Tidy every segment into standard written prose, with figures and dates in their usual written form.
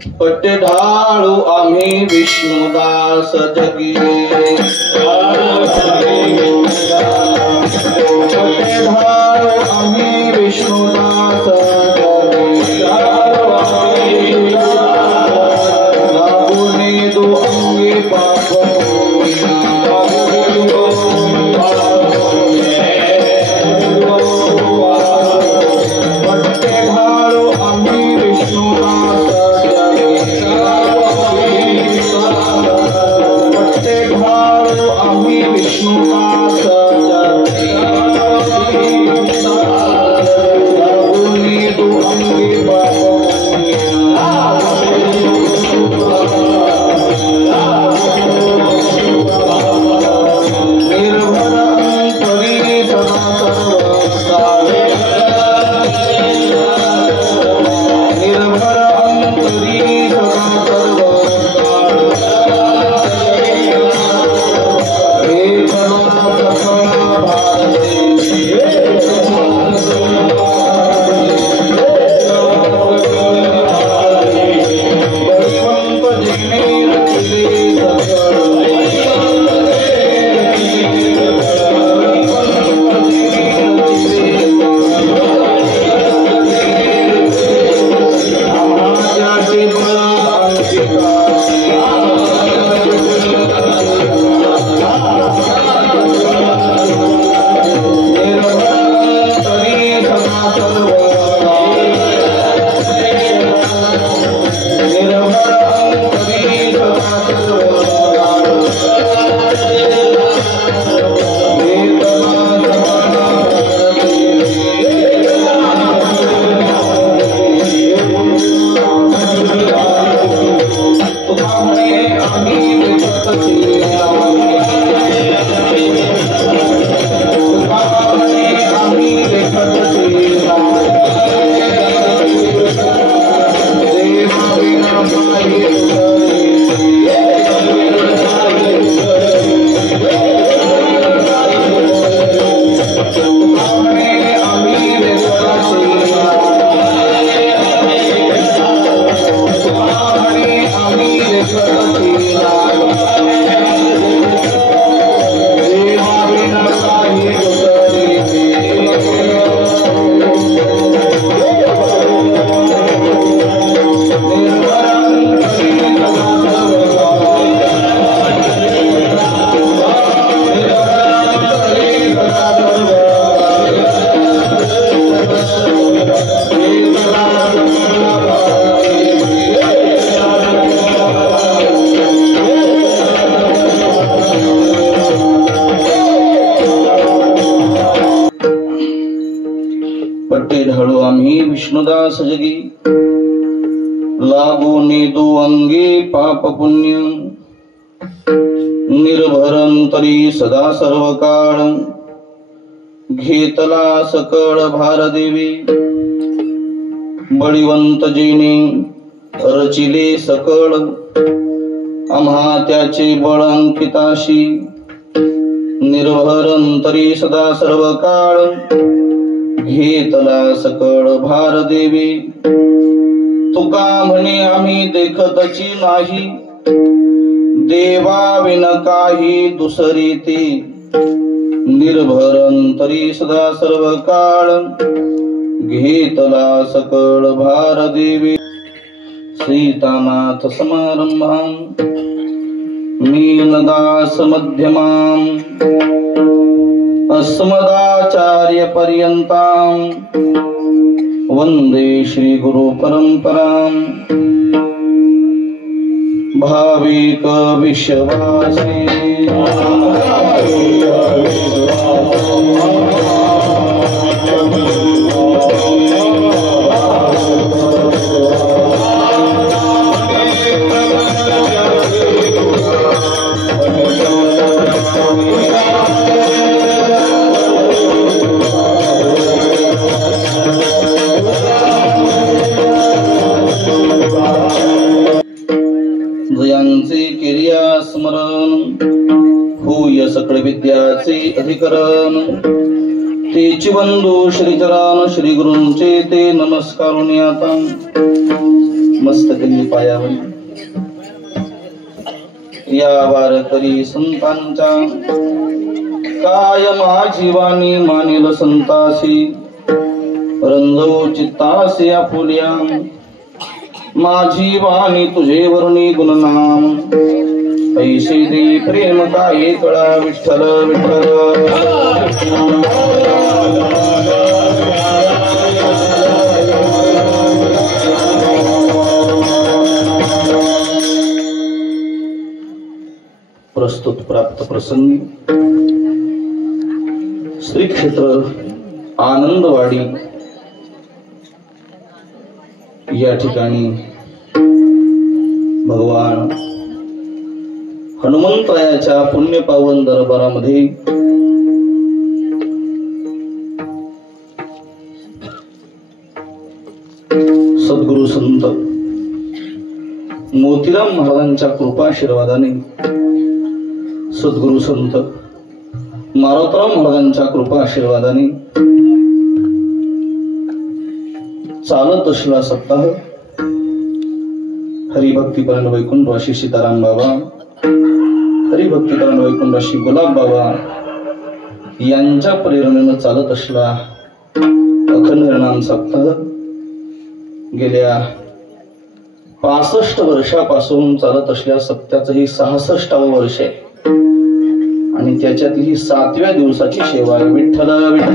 पट्टे ढाळू आम्ही विष्णुदास जगी पट्टे ढाळू आम्ही विष्णुदास लागूने दो अंगे पाप पट्टे ढाळू आम्ही विष्णुदास पट्टे ढाळू आम्ही विष्णुदास लागूने दो अंगे पाप निर्भर अंतरी सदा सर्वकाळ निर्भर अंतरी सदा सर्वकाळ हे करुणा सकळ भगवंत जिने रचिले सकळ पट्टे ढाळू आम्ही विष्णुदास जगी लागूने दो अंगे पाप पुण्य निर्भरंतरी सदा सर्व काळ घेतला सकळ भार देवी बळीवंत जिने रचिले सकळ आम्हा त्याचे बळ अंकिताशी निर्भरंतरी सदा सर्व काळ घेतला सकळ भार देवी तुका म्हणे आम्ही देखतची नाही देवा विन काही दुसरी ती निर्भरंतरी सदा सर्व काळ घेतला सकळ भार देवी सीतानाथ समारंभां मीनदास मध्यमां अस्मदाचार्य पर्यन्तां वंदे श्री गुरु परंपरां भाविक विश्वासी जयांचे किर्या स्मरण होय सकळ विद्याचे अधिकरण तेची बंधू श्रीचरण श्री गुरूंचे ते नमस्कारुनी आता मस्तकही पायावरी या वारकरी संतांच्या काय माझी वाणी मानिल संतासी रंजवू चित्तासी आपुल्या माझी वाणी तुझे वर्णी गुणनाम ऐसे दे प्रेम काय कळा विठ्ठल विठ्ठल प्रस्तुत प्राप्त प्रसंगी श्री क्षेत्र आनंदवाडी या ठिकाणी भगवान हनुमंतरायाच्या पुण्य पावन दरबारामध्ये सद्गुरु संत मोतीराम महाराजांच्या कृपाशीर्वादाने सद्गुरु संत मारुतराव महाराजांच्या कृपा आशीर्वादाने चालत असला सप्ताह हरिभक्तीपरायण वैकुंठवासी सीताराम बाबा हरिभक्तीपरायण वैकुंठवासी गुलाब बाबा यांच्या प्रेरणेनं चालत असला अखंड हरिनाम सप्ताह गेल्या 65 वर्षापासून चालत असल्या सत्याचं हे 66वे वर्ष आहे आणि त्याच्यातली 7व्या दिवसाची सेवा आहे. विठ्ठल विठ्ठल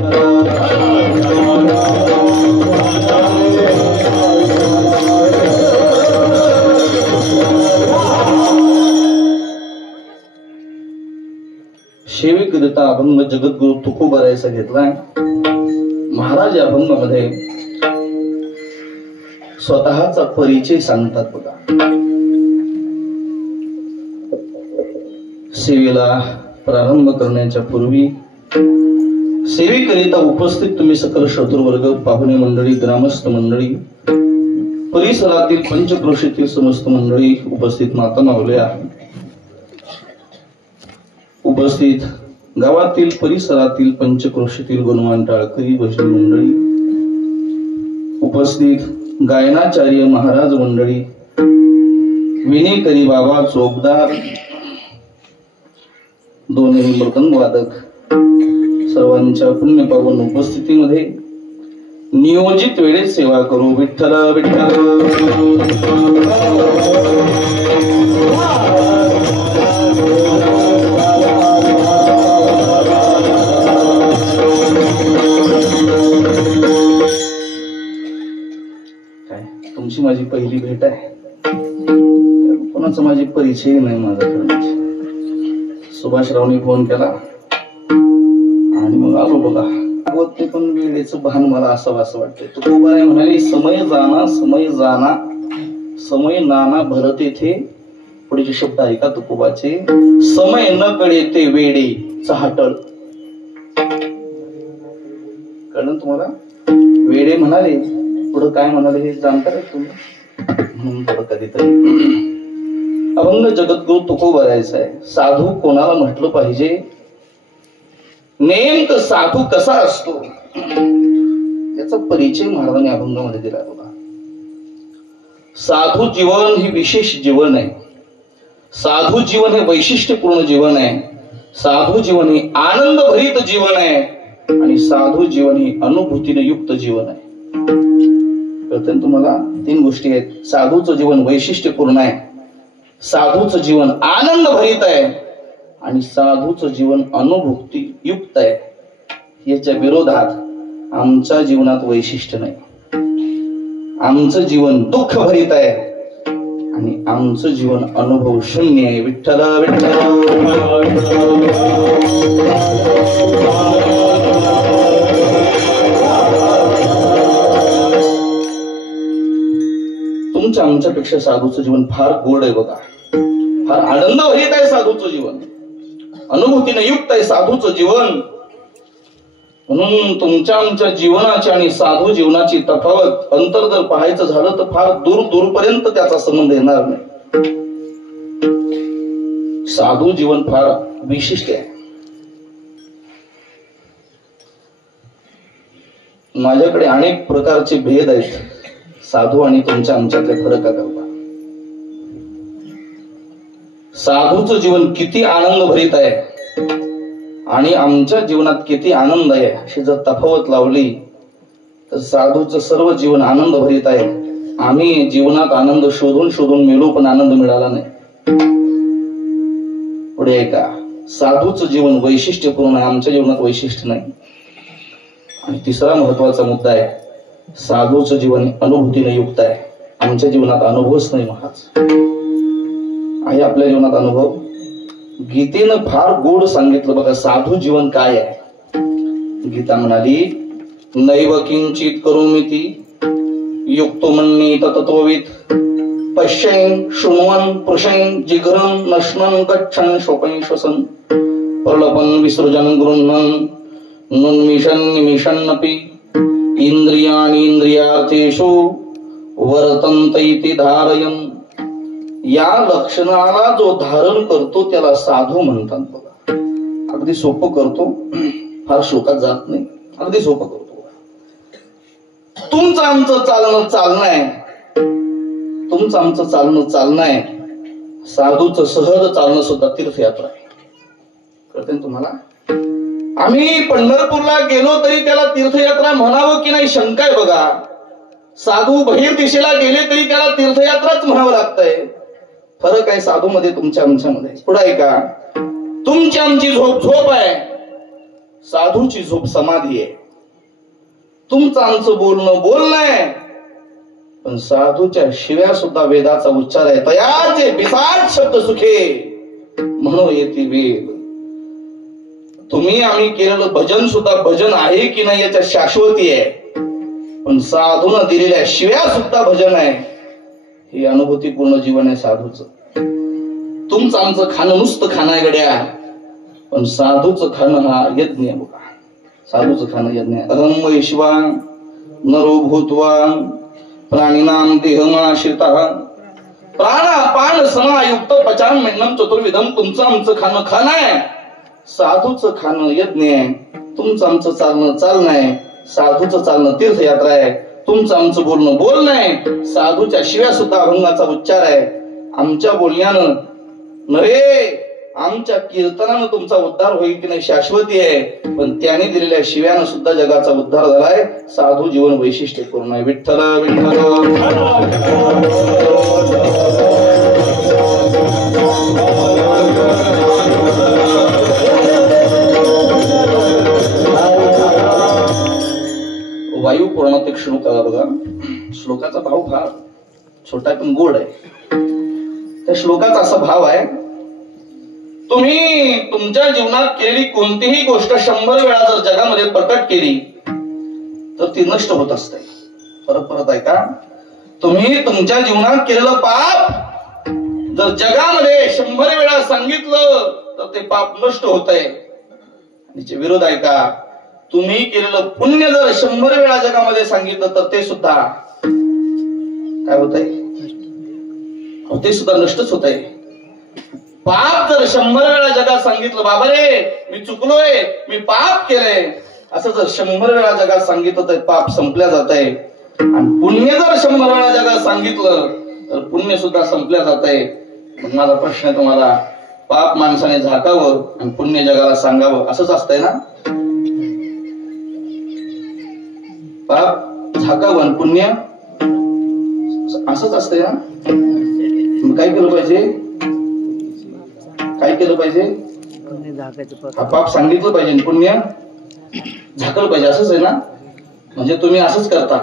सेवेकरिता अभंग जगद्गुरु तुकोबारायचा घेतलाय. महाराज अभंगामध्ये स्वतःचा परिचय सांगतात बघा. सेवेला प्रारंभ करण्याच्या पूर्वी सेवेकरिता उपस्थित तुम्ही सकल श्रोतृवर्ग, पाहुणे मंडळी, ग्रामस्थ मंडळी, परिसरातील पंचक्रोशीतील समस्त मंडळी, उपस्थित माता माऊल्या, उपस्थित गावातील परिसरातील पंचक्रोशीतील गुणवान टाळकरी भजनी मंडळी, उपस्थित गायनाचार्य महाराज मंडळी, विनेकरी बाबा चोपदार, दोन्ही मृदंग वादक, सर्वांच्या पुण्यपावन उपस्थितीमध्ये नियोजित वेळेत सेवा करू. विठ्ठल विठ्ठल काय तुमची माझी पहिली भेट आहे. कोणाचा माझी परिचय नाही माझ्याकडे. सुभाषरावने फोन केला आणि मग आलो बघा. ते पण वेळेचं भान मला असं वाटतंय. तुकोबाराय म्हणाले समय जाना समय जाना समय नाना भरत येथे. पुढचे शब्द ऐका तुकोबाचे. समय न कळे ते वेडे चहाटळ. कळलं तुम्हाला? वेडे म्हणाले, पुढे काय म्हणाले हे जाणता का तुम्ही? म्हणून थोडं कधीतरी अभंग जगद्गुरु तुकोबारायचा आहे. साधू कोणाला म्हटलं पाहिजे, नेमकं साधू कसा असतो याचा परिचय महाराजांनी अभंगामध्ये दिला बघा. साधू जीवन ही विशेष जीवन आहे. साधू जीवन हे वैशिष्ट्यपूर्ण जीवन आहे. साधू जीवन हे आनंद भरित जीवन आहे आणि साधू जीवन हे अनुभूतीने युक्त जीवन आहे. कळतं तुम्हाला? 3 गोष्टी आहेत. साधूचं जीवन वैशिष्ट्यपूर्ण आहे, साधूचं जीवन आनंद भरित आहे आणि साधूचं जीवन अनुभूती युक्त आहे. याच्या विरोधात आमच्या जीवनात वैशिष्ट्य नाही. आमचं जीवन दुःख भरित आहे आणि आमचं जीवन अनुभव शून्य आहे. विठ्ठल विठ्ठल तुमच्या आमच्यापेक्षा साधूचं जीवन फार गोड आहे बघा. फार आनंद भरित आहे साधूचं जीवन, अनुभूतीने युक्त आहे साधूचं जीवन. म्हणून तुमच्या आमच्या जीवनाची आणि साधू जीवनाची तफावत, अंतर जर पाहायचं झालं तर फार दूर दूरपर्यंत त्याचा संबंध येणार नाही. साधू जीवन फार विशिष्ट आहे. माझ्याकडे अनेक प्रकारचे भेद आहेत. साधू आणि तुमच्या आमच्यातले फरक का करता? साधूचं जीवन किती आनंद भरीत आहे आणि आमच्या जीवनात किती आनंद आहे अशी जर तफावत लावली तर साधूचं सर्व जीवन आनंद भरीत आहे. आम्ही जीवनात आनंद शोधून शोधून मेलो पण आनंद मिळाला नाही. पुढे ऐका, साधूचं जीवन वैशिष्ट्यपूर्ण आहे, आमच्या जीवनात वैशिष्ट्य नाही. आणि तिसरा महत्वाचा मुद्दा आहे, साधूचं जीवन अनुभूतीने युक्त आहे, आमच्या जीवनात अनुभवच नाही. महाराज आहे आपल्या जीवनात अनुभव. गीतेनं फार गोड सांगितलं बघा साधू जीवन काय आहे. गीता म्हणाली, नैव किंचित करोमीति युक्तो मन्ये तत्त्ववित् पश्यन् शृण्वन् पृशन् जिघ्रन् नश्नन् गच्छन् शोकन् श्वसन् प्रलपन् विसृजन् गृह्णन् नुन्मिषन् निमिषन्नपि इंद्रियाणि इंद्रियार्थेषु वर्तन्ते इति धारयन्. या लक्षणाला जो धारण करतो त्याला साधू म्हणतात बघा. अगदी सोपं करतो, फार श्लोकात जात नाही, अगदी सोपं करतो. तुमचं आमचं चालणं चालणं आहे, तुमचं आमचं चालणं चालणं आहे. साधूचं सहज चालणं सुद्धा तीर्थयात्रा आहे. कळते ना तुम्हाला? आम्ही पंढरपूरला गेलो तरी त्याला तीर्थयात्रा म्हणावं की नाही शंका आहे बघा. साधू बहिर दिशेला गेले तरी त्याला तीर्थयात्राच म्हणावं लागतंय. फरक आहे साधू मध्ये तुमच्या आमच्यामध्ये. पुढे आहे का, तुमची आमची झोप झोप आहे, साधूची झोप समाधी आहे. तुमचं आमचं बोलणं बोलणं आहे, पण साधूच्या शिव्या सुद्धा वेदाचा उच्चार आहे. तयाचे बिसाट शब्द सुखे म्हणून येते वेद. तुम्ही आम्ही केलेलं भजन सुद्धा भजन आहे की नाही याच्या शाश्वती आहे, पण साधून दिलेल्या शिव्या सुद्धा भजन आहे. ही अनुभूतीपूर्ण जीवन आहे साधूचं. तुमचं आमचं खाणं नुसतं खाणं आहे गड्या, पण साधूचं खाणं हा यज्ञ आहे बघा. साधूचं खाणं यज्ञ आहे. अहं वैश्वा नरो भूत्वा प्राणिनाम देहमाश्रितः प्राणापान समायुक्त पचाम्यन्नं चतुर्विधम. तुमचं आमचं खाणं खाणं आहे, साधूचं खाणं यज्ञ आहे. तुमचं आमचं चालणं चालणं आहे, साधूचं चालणं तीर्थयात्रा आहे. तुमचं आमचं बोलणं बोलणं आहे, साधूच्या शिव्या सुद्धा अभंगाचा उच्चार आहे. आमच्या बोलण्यानं नव्हे आमच्या कीर्तनानं तुमचा उद्धार होईल की नाही शाश्वती आहे, पण त्याने दिलेल्या शिव्यानं सुद्धा जगाचा उद्धार झालाय. साधू जीवन वैशिष्ट्यपूर्ण आहे. विठ्ठल विठ्ठल. वायू पुराणात एक श्लोक आला बघा. श्लोकाचा भाव फार छोटा आहे पण गोड आहे. त्या श्लोकाचा असा भाव आहे, तुम्ही तुमच्या जीवनात केलेली कोणतीही गोष्ट 100 वेळा जर जगामध्ये प्रकट केली तर ती नष्ट होत असते. परत आहे का, तुम्ही तुमच्या जीवनात केलेलं पाप जर जगामध्ये 100 वेळा सांगितलं तर ते पाप नष्ट होत आहे. याचे विरोध आहे का, तुम्ही केलेलं पुण्य जर 100 वेळा जगामध्ये सांगितलं तर ते सुद्धा काय होत आहे, ते सुद्धा नष्टच होत आहे. पाप जर 100 वेळा जगात सांगितलं, बाबा रे मी चुकलोय, मी पाप केलंय, असं जर 100 वेळा जगात सांगितलं तर पाप संपल्या जात आहे. आणि पुण्य जर 100 वेळा जगात सांगितलं तर पुण्य सुद्धा संपल्या जात आहे. मग माझा प्रश्न आहे तुम्हाला, पाप माणसाने झाकावं आणि पुण्य जगाला सांगावं असंच असतंय ना? पाप झाकावं आणि पुण्य असंच असतंय ना? मग काय केलं पाहिजे, काय केलं पाहिजे? पाप सांगितलं पाहिजे, पुण्य झाकलं पाहिजे, असंच आहे ना? म्हणजे तुम्ही असंच करता.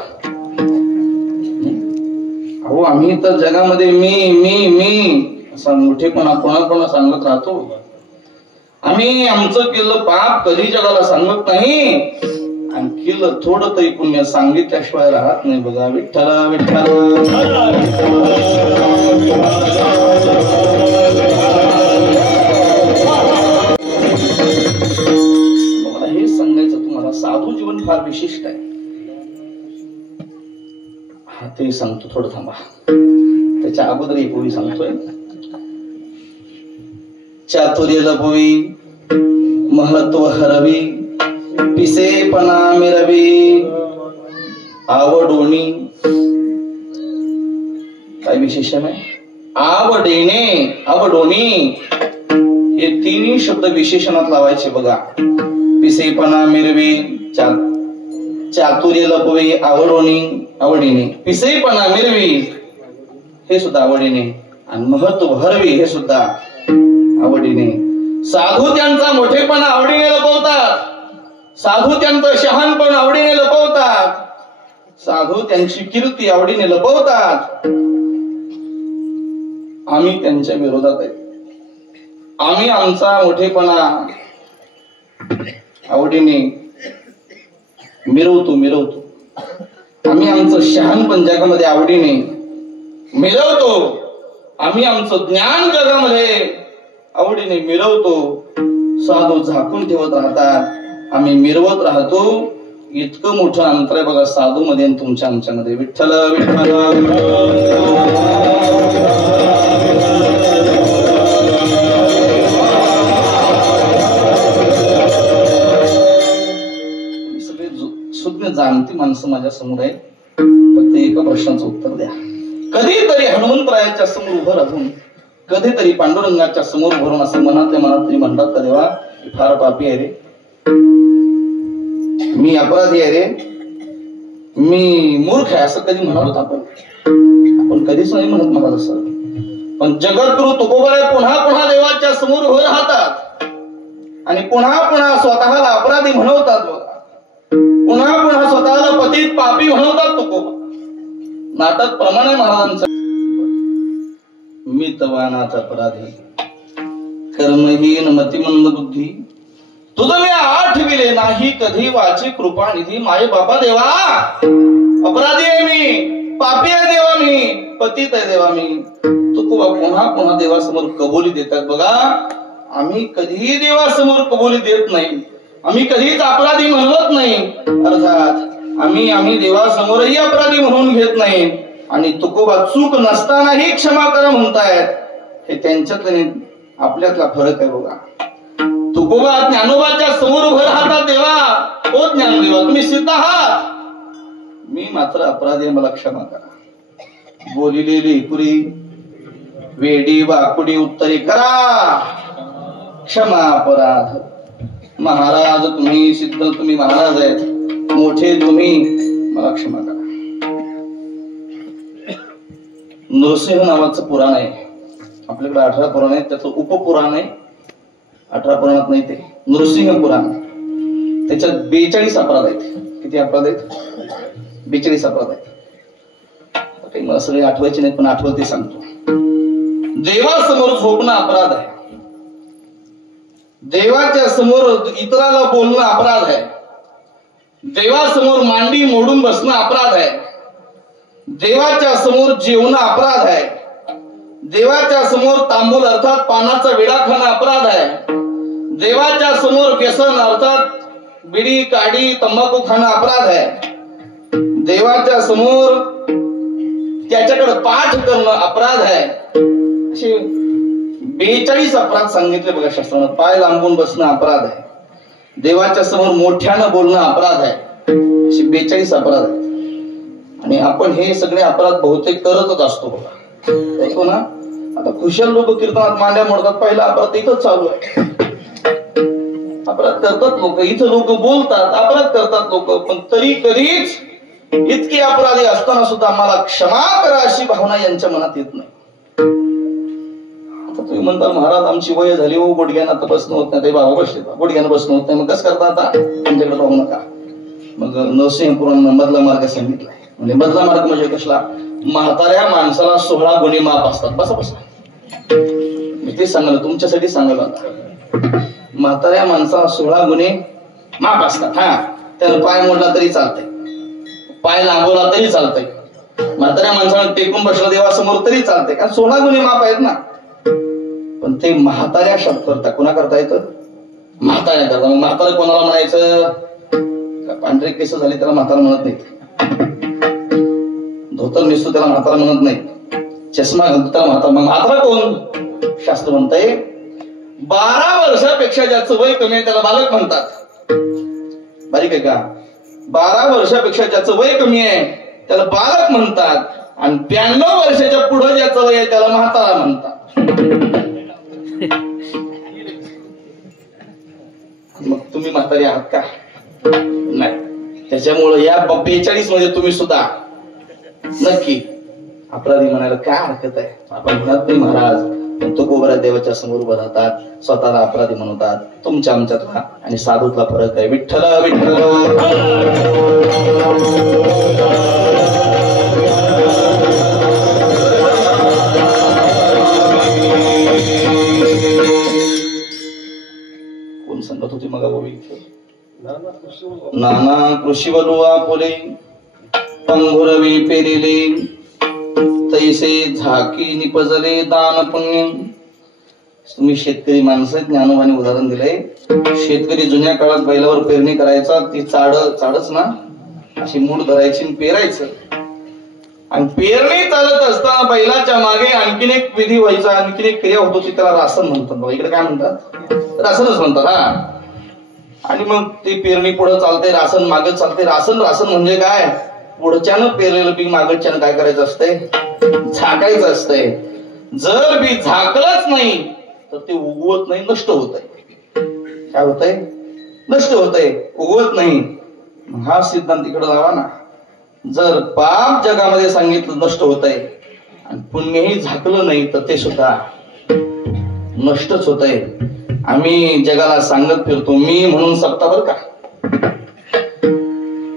अहो आम्ही तर जगामध्ये मी मी मी असा मोठेपणा कोणाकोणा सांगत राहतो. आम्ही आमचं केलं पाप कधी जगाला सांगत नाही, आणि केलं थोडं तरी पुण्य सांगितल्याशिवाय राहत नाही बघा. विठ्ठल विठ्ठल. मला हेच सांगायचं तुम्हाला, साधू जीवन फार विशिष्ट आहे. हा ते सांगतो, थोडं थांबा. त्याच्या अगोदर एक ओळी सांगतोय. चातुर्य लपवी महत्व हरवी पिसेपणा मिरवी आवडोणी काय विशेषण आहे? आवडेने, आवडोनी हे तिन्ही शब्द विशेषणात लावायचे बघा. पिसेपणा मिरवे, चातुर्य लपवे, आवडोनी, आवडीने. पिसेपणा मिरवी हे सुद्धा आवडीने, आणि महत्व हरवी हे सुद्धा आवडीने. साधू त्यांचा मोठेपणा आवडीने लपवतात, साधू त्यांचं शहाणपण आवडीने लपवतात, साधू त्यांची कीर्ती आवडीने लपवतात. आम्ही त्यांच्या विरोधात आहे. आम्ही आमचा मोठेपणा आवडीने मिरवतो. आम्ही आमचं शहाणपण जगामध्ये आवडीने मिरवतो. आम्ही आमचं ज्ञान जगामध्ये आवडीने मिरवतो. साधू झाकून ठेवत राहतात, आम्ही मिरवत राहतो. इतकं मोठं अंतर आहे बघा साधू मध्ये आणि तुमच्या आमच्यामध्ये. विठ्ठल विठ्ठल. सगळे सुज्ञ जाणती माणसं माझ्या समोर आहे. फक्त एका प्रश्नाचं उत्तर द्या. कधीतरी हनुमंतरायाच्या समोर उभं राहून, कधीतरी पांडुरंगाच्या समोर भरून असं मनातल्या मनात तरी म्हणतात का, देवा फार पापी आहे रे, मी अपराधी आहे रे, मी मूर्ख आहे, असं कधी म्हणत आपण कधीच नाही म्हणत मला तसं. पण जगद्गुरु तुकोबाराय पुन्हा पुन्हा देवाच्या समोर उभं राहतात आणि पुन्हा पुन्हा स्वतःला अपराधी म्हणवतात बघा. पुन्हा पुन्हा स्वतःला पतित पापी म्हणवतात तुकोबा. नाटक प्रमाणे महाराजांचं. मी तवा नाथ अपराधी, कर्महीन मतिमंद बुद्धी, तुझं मी आठविले नाही कधी वाची कृपा निधी. माये बाबा देवा, अपराधी आहे मी, पापी आहे देवा मी, पतित आहे देवा मी. तुकोबा पुन्हा पुन्हा देवासमोर कबुली देतात बघा. आम्ही कधीही देवासमोर कबुली देत नाही, आम्ही कधीच अपराधी म्हणत नाही. अर्थात आम्ही देवासमोरही अपराधी म्हणून घेत नाही. आणि तुकोबा चूक नसतानाही क्षमा करा म्हणतायत. हे त्यांच्यात आपल्यातला फरक आहे बघा. तुकोबा ज्ञानोबाच्या समोर उभं राहतात, देवा ओ ज्ञानदेवा तुम्ही सिद्ध आहात, मी मात्र अपराधी, मला क्षमा करा. बोलिलेली पुरी वेडी वाकुडी उत्तरे करा, क्षमा अपराध. महाराज तुम्ही सिद्ध, तुम्ही महाराज आहेत, मोठे तुम्ही, मला क्षमा करा. नृसिंह नावाचं पुराण आहे आपल्याकडे. 18 पुराण आहेत, त्याचं उपपुराण आहे. 18 पुराणात नाही ते नृसिंह पुराण. त्याच्यात 42 अपराध आहेत. किती अपराध आहेत? 42 अपराध आहेत. मला सगळे आठवायचे नाहीत, पण आठवते सांगतो. देवासमोर झोपणं अपराध आहे, देवाच्या समोर इतराला बोलणं अपराध आहे, देवासमोर मांडी मोडून बसणं अपराध आहे, देवाच्या समोर जेवणं अपराध आहे, देवाच्या समोर तांबूल अर्थात पानाचा विडा खाणं अपराध आहे, देवाच्या समोर व्यसन अर्थात बिडी काडी तंबाखू खाणं अपराध आहे, देवाच्या समोर त्याच्याकडे पाठ करणं अपराध आहे. असे 42 अपराध सांगितले बघा शास्त्रानं. पाय लांबून बसणं अपराध आहे, देवाच्या समोर मोठ्यानं बोलणं अपराध आहे. असे 42 अपराध आहेत. आणि आपण हे सगळे अपराध बहुतेक करतच असतो बघा. ऐकू ना, आता खुशाल लोक कीर्तनात मांड्या मोडतात, पहिला अपराध इथंच चालू आहे. अपराध करतात लोक, इथं लोक बोलतात, अपराध करतात लोक, पण तरी कधीच इतके अपराधी असताना सुद्धा मला क्षमा करा अशी भावना यांच्या मनात येत नाही. आता तुम्ही म्हणता महाराज आमची वय झाली हो, गुडघ्यानं आता बसणं होत नाही. ते बाबा बसले, गुडघ्यानं बसणं होत नाही, मग कसं करता आता? त्यांच्याकडे पाहू नका. मग नरसिंह पुराण मधला मार्ग सांगितलाय. म्हणजे मधला मार्ग म्हणजे कसला? म्हाताऱ्या माणसाला 16 गुन्हे माफ असतात. बसा बसा, मी ते सांगलं तुमच्यासाठी सांगलं. आता म्हाताऱ्या माणसाला 16 गुन्हे माफ असतात. हा, त्यानं पाय मोडला तरी चालतंय, पाय लांबवला तरी चालतंय, म्हाताऱ्या माणसाला टेकून बसला देवासमोर तरी चालतंय, कारण 16 गुन्हे माफ आहेत ना. पण ते म्हाताऱ्या शब्द करता, कुणा करता येतं? म्हाताऱ्या करता. मग म्हातारा कोणाला म्हणायचं? पांढरे केस झाले त्याला म्हातारा म्हणत नाहीत, धोतर नेसतो त्याला म्हातारा म्हणत नाही, चष्मा घालतो त्याला म्हातारा. मग म्हातारा कोण? शास्त्र म्हणतंय 12 वर्षापेक्षा ज्याचं वय कमी आहे त्याला बालक म्हणतात. बारीक आहे का? 12 वर्षापेक्षा ज्याचं वय कमी आहे त्याला बालक म्हणतात. आणि 92 वर्षाच्या पुढे ज्याचं वय आहे त्याला म्हातारा म्हणतात. मग तुम्ही म्हातारी आहात का? नाही. त्याच्यामुळे या 42 मध्ये तुम्ही सुद्धा नक्की अपराधी म्हणायला काय हरकत आहे? आपण म्हणत नाही महाराज, पण तो गोबरा देवाच्या समोर उभं राहतात, स्वतःला अपराधी म्हणतात. तुमच्या आमच्यातला आणि साधूतला फरक आहे. विठ्ठल विठ्ठल. कोण सांगत होती मग नाना कृषी वलुआ फुले पंघुरवी पेरिले तैसे झाकी निपजले दान पुण्य. तुम्ही शेतकरी माणसं ज्ञानोबाने उदाहरण दिलंय. शेतकरी जुन्या काळात बैलावर पेरणी करायचा, ती चाडच ना अशी मूठ धरायची पेरायचं. आणि पेरणी चालत असताना बैलाच्या मागे आणखीन एक विधी व्हायचा, आणखीन एक क्रिया होत होती, त्याला रासन म्हणतात. बघा इकडे काय म्हणतात? रासनच म्हणतात. हा. आणि मग ती पेरणी पुढे चालते, रासन मागे चालते. रासन म्हणजे काय? पुढच्यानं पेरलेलं पीक मागच्यानं काय करायचं असतंय? झाकायचं असतंय. जर बी झाकलंच नाही तर ते उगवत नाही, नष्ट होत आहे. काय होत आहे? नष्ट होत आहे, उगवत नाही. हा सिद्धांत इकडे लावा ना. जर पाप जगामध्ये सांगितलं नष्ट होत आहे आणि पुण्यही झाकलं नाही तर ते सुद्धा नष्टच होत आहे. आम्ही जगाला सांगत फिरतो मी म्हणून सत्ता, बर का?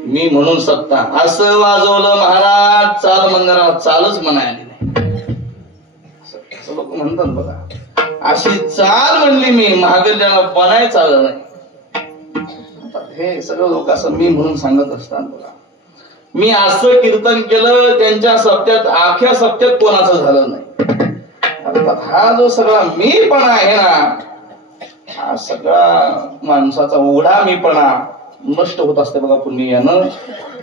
मी म्हणून सत्ता. असं वाजवलं महाराज, चाल मंदिराला चालच म्हणायला नाही. असं लोक म्हणतात बघा. अशी चाल म्हणली मी, महागल्याला बनाय चाललं नाही. हे सगळं लोक असं मी म्हणून सांगत असतात बघा. मी असं कीर्तन केलं, त्यांच्या सप्त्यात आख्या सप्त्यात कोणाचं झालं नाही. अर्थात हा जो सगळा मीपणा आहे ना, हा सगळा माणसाचा उघडा मीपणा नष्ट होत असते बघा पुण्यानं.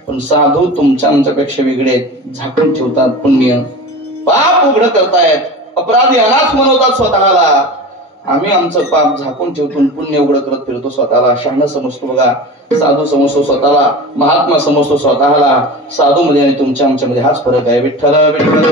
पण साधू तुमच्या आमच्यापेक्षा वेगळे आहेत. झाकून ठेवतात पुण्य, पाप उघड करतायत. अपराधी अनाथ म्हणवतात स्वतःला. आम्ही आमचं पाप झाकून ठेवतो, पुण्य उघड करत फिरतो स्वतःला. शहाणं समजतो बघा, साधू समजतो स्वतःला, महात्मा समजतो स्वतःला. साधू मध्ये आणि तुमच्या आमच्यामध्ये हाच फरक आहे. विठ्ठल विठ्ठल.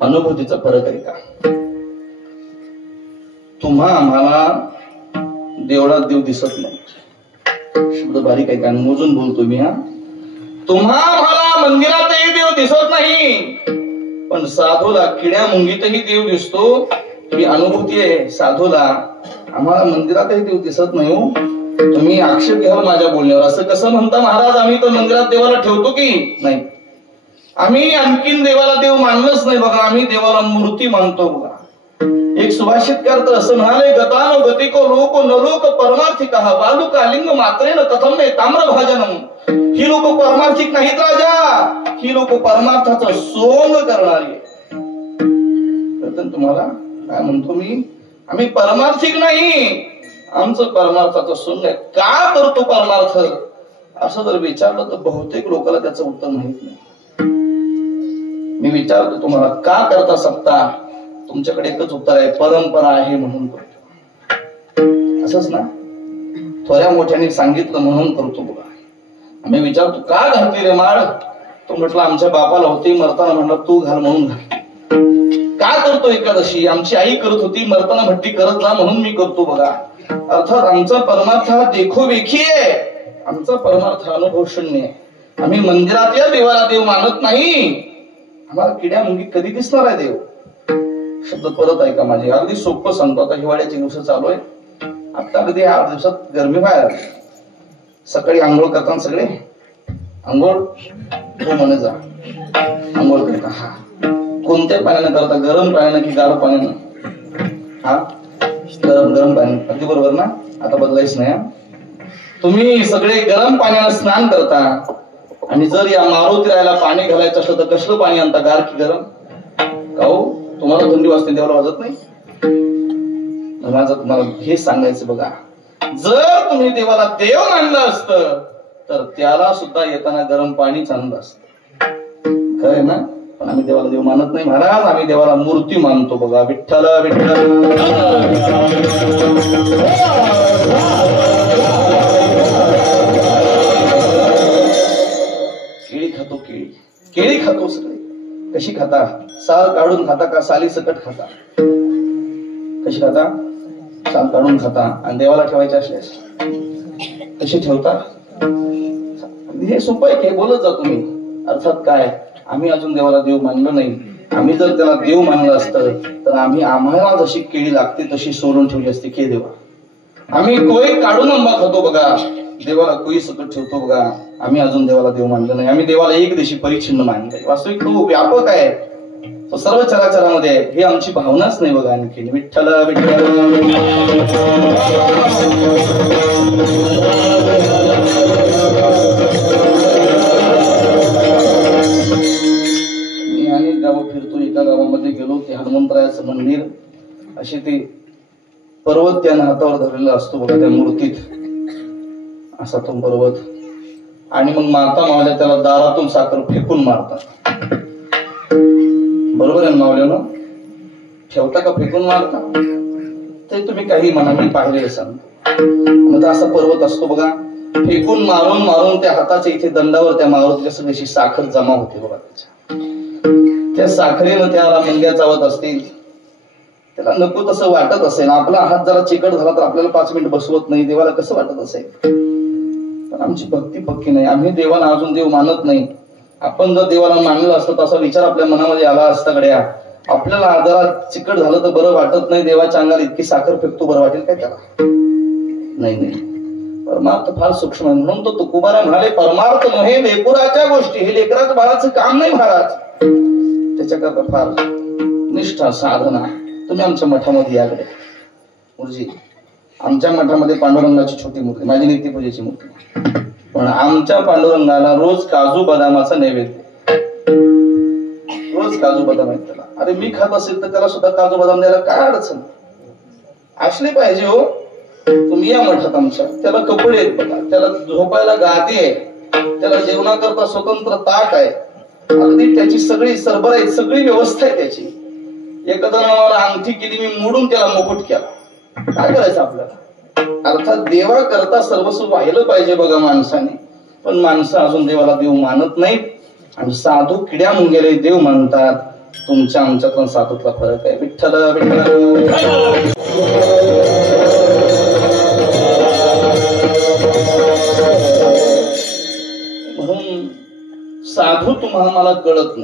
अनुभूतीचा फरक आहे का? तुम्हा आम्हाला देवळात देव दिसत नाही. शब्द बारीक आहे का? मोजून बोलतो मी. हा, तुम्हा आम्हाला मंदिरातही देव दिसत नाही, पण साधूला किड्या मुंगीतही देव दिसतो. ही अनुभूती आहे साधूला. आम्हाला मंदिरातही देव दिसत नाही. हो, तुम्ही आक्षेप घ्याल माझ्या बोलण्यावर. असं कसं म्हणता महाराज? आम्ही तर मंदिरात देवाला ठेवतो की नाही? आम्ही आणखीन देवाला देव मानलंच नाही बघा. आम्ही देवाला मूर्ती मानतो बघा. एक सुभाषितकार तर असं म्हणाले, गतानो गतिको लोको न लोक परमार्थिका बालुका लिंग मात्रेन कथम ने ताम्रभाजनम. ही लोक परमार्थिक नाहीत राजा, ही लोक परमार्थाचं सोंग करणारी. तुम्हाला काय म्हणतो मी? आम्ही परमार्थिक नाही, आमचं परमार्थाचं सोंग आहे. का करतो परमार्थ असं जर विचारलं तर बहुतेक लोकांना त्याचं उत्तर माहित नाही. मी विचारतो तुम्हाला, का करता सत्ता? तुमच्याकडे एकच उत्तर आहे, परंपरा आहे म्हणून करतो. असंच ना? थोड्या मोठ्याने सांगितलं म्हणून करतो बघा. आम्ही विचारतो, का घालते रे माळ? तो म्हटलं आमच्या बापाला होती, मरताना म्हणलं तू घाल म्हणून घाल. का करतो एकादशी? आमची आई करत होती, मरताना भट्टी करत जा म्हणून मी करतो बघा. अर्थात आमचा परमार्थ हा देखोदेखी आहे. आमचा परमार्थ अनुभव शून्य आहे. आम्ही मंदिरात या देवाला देव मानत नाही. आम्हाला किड्या मुंगी कधी दिसणार आहे देव? शब्द परत ऐका माझे, अगदी सोपं सांगतो. आता हिवाळ्याचे दिवस चालू आहे. आता अगदी 8 दिवसात गरमी बाहेर. सकाळी आंघोळ करताना सगळे आंघोळ हो म्हणे जा आंघोळ करता. हा, कोणत्या पाण्याने करता? गरम पाण्याने की गार पाण्याने? हा, गरम पाण्याने. अगदी बरोबर ना? आता बदलायच नाही. तुम्ही सगळे गरम पाण्याने स्नान करता. आणि जर या मारुती राहायला पाणी घालायचं असलं तर कसलं पाणी आणता? गार की गरम? का हो, तुम्हाला थंडी वाजते, देवाला वाजत नाही? माझं तुम्हाला हे सांगायचं बघा, जर तुम्ही देवाला देव मानलं असतं तर त्याला सुद्धा येताना गरम पाणी चांगलं असतं. खरंय ना? पण आम्ही देवाला देव मानत नाही महाराज, आम्ही देवाला मूर्ती मानतो. बघा, विठ्ठल विठ्ठल. केळी खातो, केळी खातो सगळे. कशी खाता? साल काढून खाता का साली सकट खाता? कशी खाता? साल काढून खाता. आणि देवाला ठेवायचे असल्यास कशी ठेवता? हे सोपं आहे की बोलत जा तुम्ही. अर्थात काय, आम्ही अजून देवाला देव मानलं नाही. आम्ही जर त्याला देव मानलं असतं तर आम्ही आम्हाला जशी केळी लागते तशी सोडून ठेवली असते. के देवा, आम्ही कोय काढून आंबा खातो बघा, देवाला कोई सकट ठेवतो बघा. आम्ही अजून देवाला देव मानलं नाही. आम्ही देवाला एक दिवशी परिच्छिन्न मानलंय. वास्तविक तो व्यापक आहे, तो सर्व चराचरामध्ये आहे. हे आमची भावनाच नाही बघा. आणखी विठ्ठल विठ्ठल. मी अनेक गावं फिरतो. एका गावामध्ये गेलो, ते हनुमंतरायाचं मंदिर, असे ते पर्वत त्यानं हातावर धरलेला असतो बघा, त्या मूर्तीत असा तो पर्वत. आणि मग माता मावल्या त्याला दारातून साखर फेकून मारतात. बरोबर आहे मावल्यानं? ठेवता का फेकून मारता? ते तुम्ही काही म्हणा, मी पाहिले सांगतो. मग असा पर्वत असतो बघा, फेकून मारून मारून त्या हाताच्या इथे दंडावर त्या मारुतीच्या सगळी साखर जमा होते बघा. त्या साखरेनं त्याला मुंग्या चावत असतील, त्याला नको तसं वाटत असेल. आपला हात जरा चिकट झाला तर आपल्याला 5 मिनिट बसवत नाही. देवाला कसं वाटत असेल? पण आमची भक्ती पक्की नाही. आम्ही देवाला अजून देव मानत नाही. आपण जर देवाला मानलं असतं तर असा विचार आपल्या मनामध्ये आला असता गड्या, आपल्याला जरा चिकट झालं तर बरं वाटत नाही, देवाच्या अंगाला इतकी साखर फेकतो, बरं वाटेल काय त्याला? नाही नाही, परमार्थ फार सूक्ष्म आहे. म्हणून तो तुकोबारा म्हणाले, परमार्थ नव्हे लेकुराच्या गोष्टी. हे लेकराचं बाळाचं काम नाही महाराज. त्याच्याकरता फार निष्ठा साधना. तुम्ही आमच्या मठामध्ये या गड्या गुरुजी. आमच्या मठामध्ये पांडुरंगाची छोटी मूर्ती, माझी नित्यपूजेची मूर्ती, पण आमच्या पांडुरंगाला रोज काजू बदामाचा नैवेद्य. रोज काजू बदाम आहे त्याला. अरे मी खात असेल तर त्याला सुद्धा काजू बदाम द्यायला काय अडचण असली पाहिजे हो? तुम्ही या मठात आमच्या, त्याला कपडे आहेत बघा, त्याला झोपायला गादी आहे, त्याला जेवणाकरता स्वतंत्र ताट आहे, अगदी त्याची सगळी सरबराई, सगळी व्यवस्था आहे त्याची. एखादा नावाला अंगठी केली, मी मोडून त्याला मुकुट केला, काय करायचं आपल्याला? अर्थात देवा करता सर्वस्व वाहिलं पाहिजे बघा माणसाने. पण माणसं अजून देवाला देव मानत नाहीत आणि साधू किड्या मुंग्याला देव मानतात. तुमच्या आमच्यातला साधूतला फरक आहे. विठ्ठल विठ्ठल. म्हणून साधू तुम्हाला मला कळत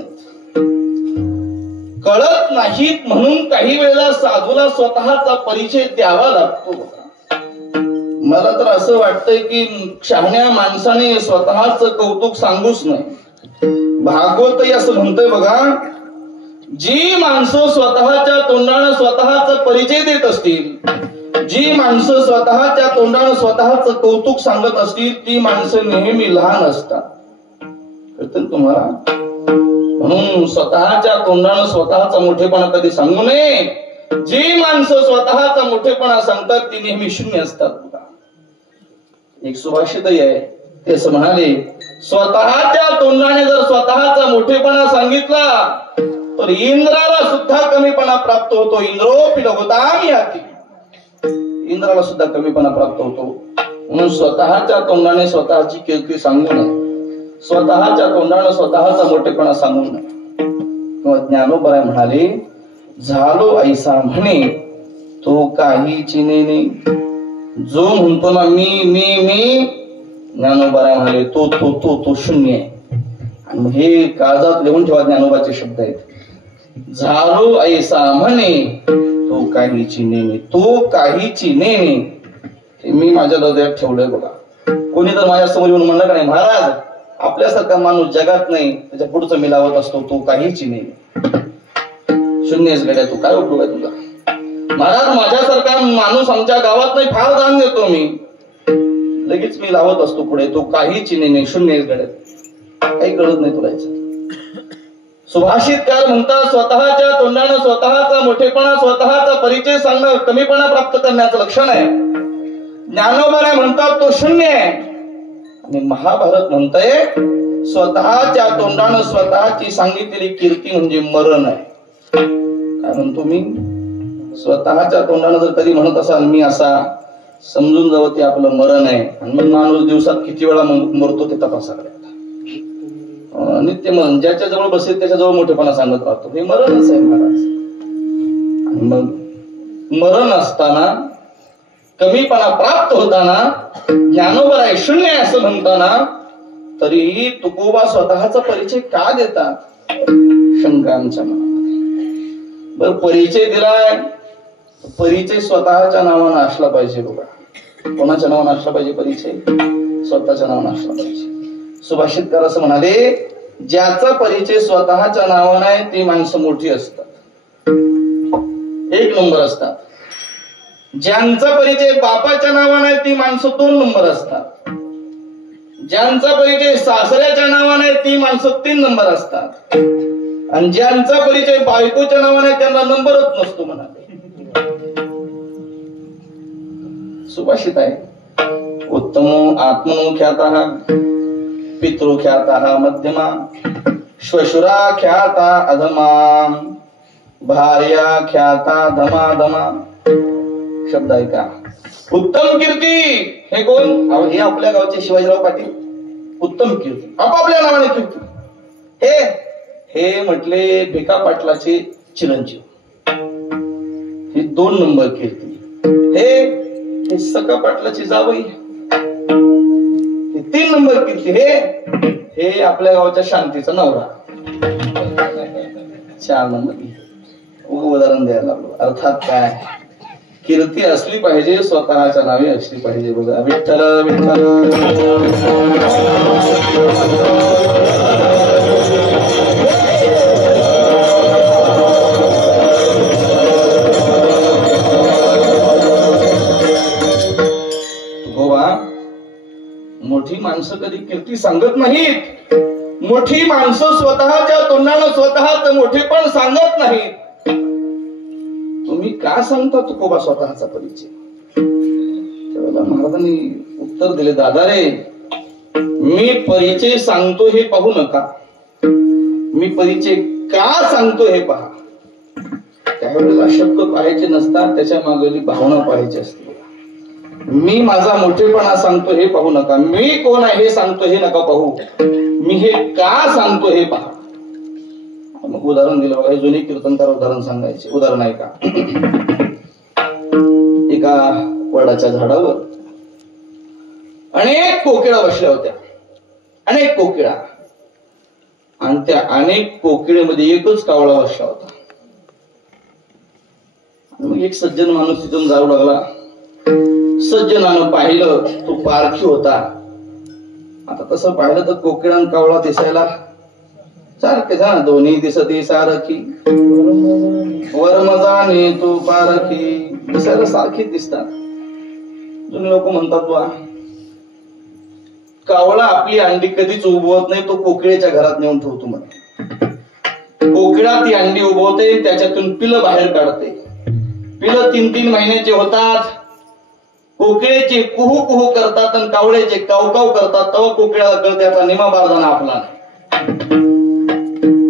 नाहीत म्हणून काही वेळेला साधूला स्वतःचा परिचय द्यावा लागतो. मला तर असं वाटतंय की शहाण्या माणसाने स्वतःच कौतुक सांगूच नाही. भागवत असं म्हणतोय बघा, जी माणसं स्वतःच्या तोंडानं स्वतःचा परिचय देत असतील, जी माणसं स्वतःच्या तोंडानं स्वतःच कौतुक सांगत असतील, ती माणसं नेहमी लहान असतात. कळतं तुम्हाला? म्हणून स्वतःच्या तोंडानं स्वतःचा मोठेपणा कधी सांगू नये. जी माणसं स्वतःचा मोठेपणा सांगतात ती नेहमी शून्य असतात. एक सुभाषितही आहे, ते असं म्हणाले, स्वतःच्या तोंडाने जर स्वतःचा मोठेपणा सांगितला तर इंद्राला सुद्धा कमीपणा प्राप्त होतो. इंद्रोपी लघुताम याति. इंद्राला सुद्धा कमीपणा प्राप्त होतो. म्हणून स्वतःच्या तोंडाने स्वतःची कीर्ती सांगू नये, स्वतःच्या तोंडाने स्वतःचा मोठेपणा सांगू नये. किंवा ज्ञानोबा म्हणाले, झालो ऐसा म्हणे तो काही चिनेने. जो म्हणतो ना मी मी मी, ज्ञानोबा म्हणाले तो तो तो तो शून्य आहे. आणि हे काळजात लिहून ठेवा, ज्ञानोबाचे शब्द आहेत. झालो ऐसा म्हणे तो काही चिनेने, तो काही चिनेने. हे मी माझ्या हृदयात ठेवलंय बघा. कोणी तर माझ्या समोर येऊन म्हणलं का नाही, महाराज आपल्यासारखा माणूस जगात नाही, त्याच्या पुढचं मिलावत असतो, तो काही चिनेने. शून्यच गड्या, तू काय उपयोग आहे तुझा? महाराज माझ्यासारखा माणूस आमच्या गावात नाही, फार दान देतो मी, लगेच मी लावत असतो पुढे, तो काही चिनेने, शून्यच गड्या, काही कळत नाही तुला याचं. सुभाषितकार म्हणतात, स्वतःच्या तोंडानं स्वतःचा मोठेपणा, स्वतःचा परिचय सांगणं कमीपणा प्राप्त करण्याचं लक्षण आहे. ज्ञानोबा म्हणतात तो शून्य आहे. आणि महाभारत म्हणतंय स्वतःच्या तोंडानं स्वतःची सांगितलेली कीर्ती म्हणजे मरण आहे. काय म्हणतो मी? स्वतःच्या तोंडानं जर कधी म्हणत असाल मी असा, समजून जावं ते आपलं मरण आहे. आणि मग माणूस दिवसात किती वेळा मरतो ते तपासाकडे नित्य मरण. ज्याच्या जवळ बसेल त्याच्या जवळ मोठेपणा सांगत राहतो, हे मरणच आहे महाराज. आणि मग मरण असताना, कमीपणा प्राप्त होताना, ज्ञानोबर आहे शून्य आहे असं म्हणताना तरीही तुकोबा स्वतःचा परिचय का देतात? शंका आमच्या मनामध्ये. बर, परिचय दिलाय, परिचय स्वतःच्या नावानं असला पाहिजे बघा. कोणाच्या नावानं असला पाहिजे परिचय? स्वतःच्या नावानं असला पाहिजे. सुभाषितकार असं म्हणाले, ज्याचा परिचय स्वतःच्या नावानं आहे ती माणसं मोठी असतात, एक नंबर असतात. ज्यांचा परिचय बापाच्या नावानं आहे ती माणसं 2 नंबर असतात. ज्यांचा परिचय सासऱ्याच्या नावानं आहे ती माणसं 3 नंबर असतात. आणि ज्यांचा परिचय बायकोच्या नावानं आहे त्यांना नंबरच नसतो म्हणाले. सुभाषित आहे, उत्तमो आत्मनो ख्यातः पितृ ख्यातः मध्यमा श्वशुरा ख्याता अधमा भार्या ख्याता धमा धमा. शब्द आहे का? उत्तम कीर्ती हे कोण? हे आपल्या गावचे शिवाजीराव पाटील. उत्तम कीर्ती आपापल्या नावाने कीर्ती. हे म्हटले भिका पाटलाचे चिरंजीव, हे 2 नंबर कीर्ती. हे सका पाटलाची जावई, हे 3 नंबर कीर्ती. हे आपल्या गावाच्या शांतीचा नवरा, 4 नंबर. उदाहरण द्यायला लागलो. अर्थात काय? कीर्ती असली पाहिजे, स्वतःच्या नावे असली पाहिजे. बघा, विठ्ठल विठ्ठल. मोठी माणसं कधी कीर्ती सांगत नाहीत. मोठी माणसं स्वतःच्या तोंडानं स्वतःच मोठेपण सांगत नाहीत. तुम्ही का सांगता तुकोबा स्वतःचा परिचय? त्यावेळेला महाराजांनी उत्तर दिले, दादा रे, मी परिचय सांगतो हे पाहू नका, मी परिचय का सांगतो हे पहा. त्यावेळेला शब्द पाहायचे नसतात, त्याच्या मागली भावना पाहायची असते. मी माझा मोठेपणा सांगतो हे पाहू नका, मी कोण आहे हे सांगतो हे नका पाहू, मी हे का सांगतो हे पहा. मग उदाहरण दिलं बघा. जुने कीर्तनकार उदाहरण सांगायचे. उदाहरण आहे का? एका वडाच्या झाडावर अनेक कोकिळा बसल्या होत्या, अनेक कोकिळा. आणि त्या अनेक कोकिळेमध्ये एकच कावळा बसला होता. मग एक सज्जन माणूस तिथून जाऊ लागला. सज्जनानं पाहिलं, तो पारखी होता. आता तसं पाहिलं तर कोकिळा आणि कावळा दिसायला सारखे जा, दोन्ही दिसती सारखी वरमजाने तू पारखी. दिसायला सारखी दिसतात. जुने लोक म्हणतात, वा कावळा आपली अंडी कधीच उभवत नाही, तो कोकिळेच्या घरात नेऊन ठेवतो म्हणे. कोकिळा ती अंडी उभवते, त्याच्यातून पिलं बाहेर काढते. पिलं 3-3 महिन्याचे होतात. कोकिळेचे कुहू कुहू करतात आणि कावळेचे कावकाव करतात. तेव्हा कोकिळ्याला कळते आता निमा बारदाना आपला.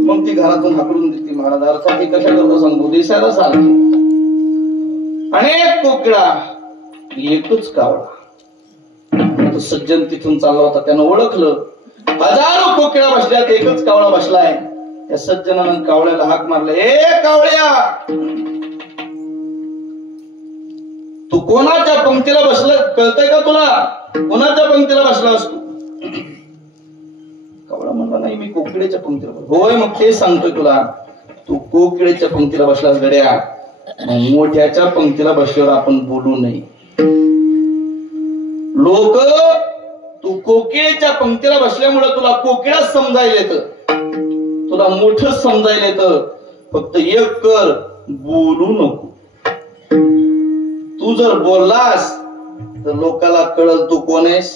मग ती घरातून हाकलून देते. महाराज अर्थात ती कशा करता सांगतो, दिसायला सारखी. अनेक कोकिळा, एकच कावळा. तो सज्जन तिथून चालला होता, त्यानं ओळखलं. हजारो कोकिळा बसल्यात, एकच कावळा बसलाय. त्या सज्जनानं कावळ्याला हाक मारले, ए कावळ्या, तू कोणाच्या पंक्तीला बसला? कळतंय का तुला? कोणाच्या पंक्तीला बसलास तू? कावळा म्हणला, नाही मी कोकिळेच्या पंक्तीला बसलो. होय, मग तेच सांगतोय तुला, तू कोकिळेच्या पंक्तीला बसलास गड्या. मोठ्याच्या पंक्तीला बसल्यावर आपण बोलू नये. लोक तू कोकिळेच्या पंक्तीला बसल्यामुळे तुला कोकिळाच समजायला येतं, तुला मोठं समजायला येतं. फक्त एक कर, बोलू नको. तू जर बोललास तर लोकाला कळल तू कोण आहेस,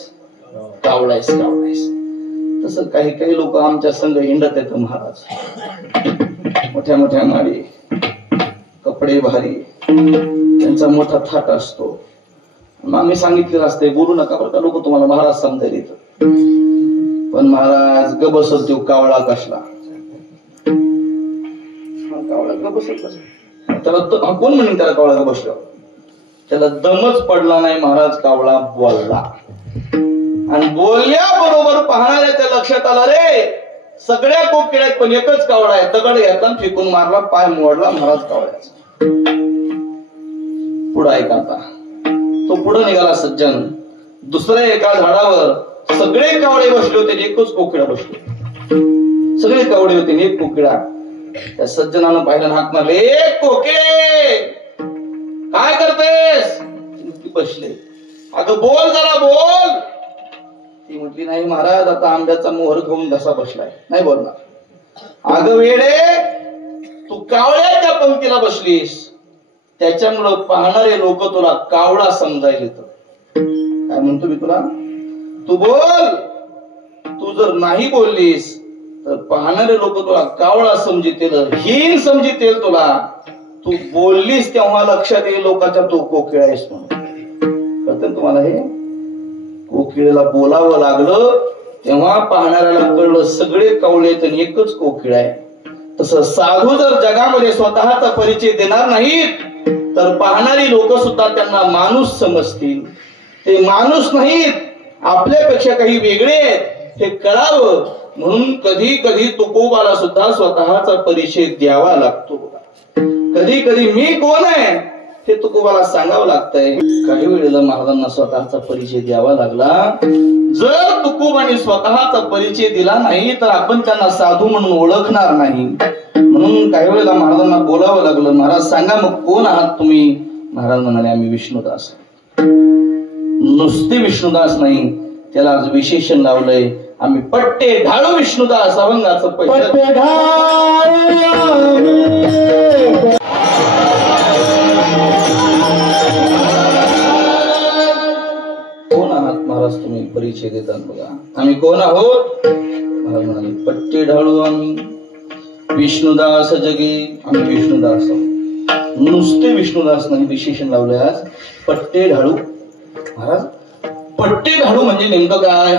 कावळायस कावळायस. तसं काही काही लोक आमच्या संघ हिंडत येत महाराज. मोठ्या मोठ्या माडी, कपडे भारी, त्यांचा मोठा थाट असतो. मग मी सांगितलेलं असते बोलू नका बरं का, लोक तुम्हाला महाराज समजायला येतं. पण महाराज ग बसत तो कावळा कसला, कावळा ग बसत कसला, त्याला कोण म्हणून त्याला कावळा ग बसला, त्याला दमच पडला नाही. महाराज कावळा बोलला आणि बोलल्याबरोबर पाहणाऱ्याच्या लक्षात आलं रे सगळ्या कोकिळ्यात पण एकच कावळा आहे. दगड घेतला फेकून मारला, पाय मोडला महाराज कावळ्याचा. पुढे ऐका आता, तो पुढे निघाला सज्जन. दुसऱ्या एका झाडावर सगळे कावळे बसले होते, एकच कोकिळा बसले. सगळे कावळे होते, एक कोकिळा. त्या सज्जनानं पाहिलं, हाक मारले, एक कोकिळे काय करतेस? बसले. अगं बोल जरा बोल. ती म्हटली, नाही महाराज आता आंब्याचा मोहर घेऊन घसा बसलाय, नाही बोलणार. अगं वेडे, तू कावळ्याच्या पंक्तीला बसलीस, त्याच्यामुळं पाहणारे लोक तुला कावळा समजायला येतं. काय म्हणतो मी तुला, तू बोल. तू जर नाही बोललीस तर पाहणारे लोक तुला कावळा समजितील, हीन समजितील तुला. तू बोललीस तेव्हा लक्षात येईल लोकांच्या तो कोकिळा आहेस म्हणून. कळतं तुम्हाला हे? कोकिळेला बोलावं लागलं तेव्हा पाहणाऱ्याला कळलं सगळे कावळे तर एकच कोकिळा आहे. तसं साधू जर जगामध्ये स्वतःचा परिचय देणार नाहीत तर पाहणारी लोक सुद्धा त्यांना माणूस समजतील. ते माणूस नाहीत, आपल्यापेक्षा काही वेगळे आहेत हे कळावं म्हणून कधी कधी तुकोबाला सुद्धा स्वतःचा परिचय द्यावा लागतो. कधी कधी मी कोण आहे हे तुकोबाला सांगावं लागतंय. काही वेळेला महाराजांना स्वतःचा परिचय द्यावा लागला. जर तुकोबाने स्वतःचा परिचय दिला नाही तर आपण त्यांना साधू म्हणून ओळखणार नाही. म्हणून काही वेळेला महाराजांना बोलावं लागलं, महाराज सांगा मग कोण आहात तुम्ही? महाराज म्हणाले, आम्ही विष्णुदास. नुसते विष्णुदास नाही, त्याला आज विशेषण लावलंय, आम्ही पट्टे ढाळू विष्णुदास. अभंगाचं पट्टे कोण आहात महाराज तुम्ही? परिचय देतात बघा, आम्ही कोण आहोत? महाराज म्हणाले, पट्टे ढाळू आम्ही विष्णुदास जगे, आम्ही विष्णुदास आहोत. नुसते विष्णुदास नाही, विशेषण लावलंय आज पट्टे ढाळू. महाराज पट्टे ढाळू म्हणजे नेमकं काय?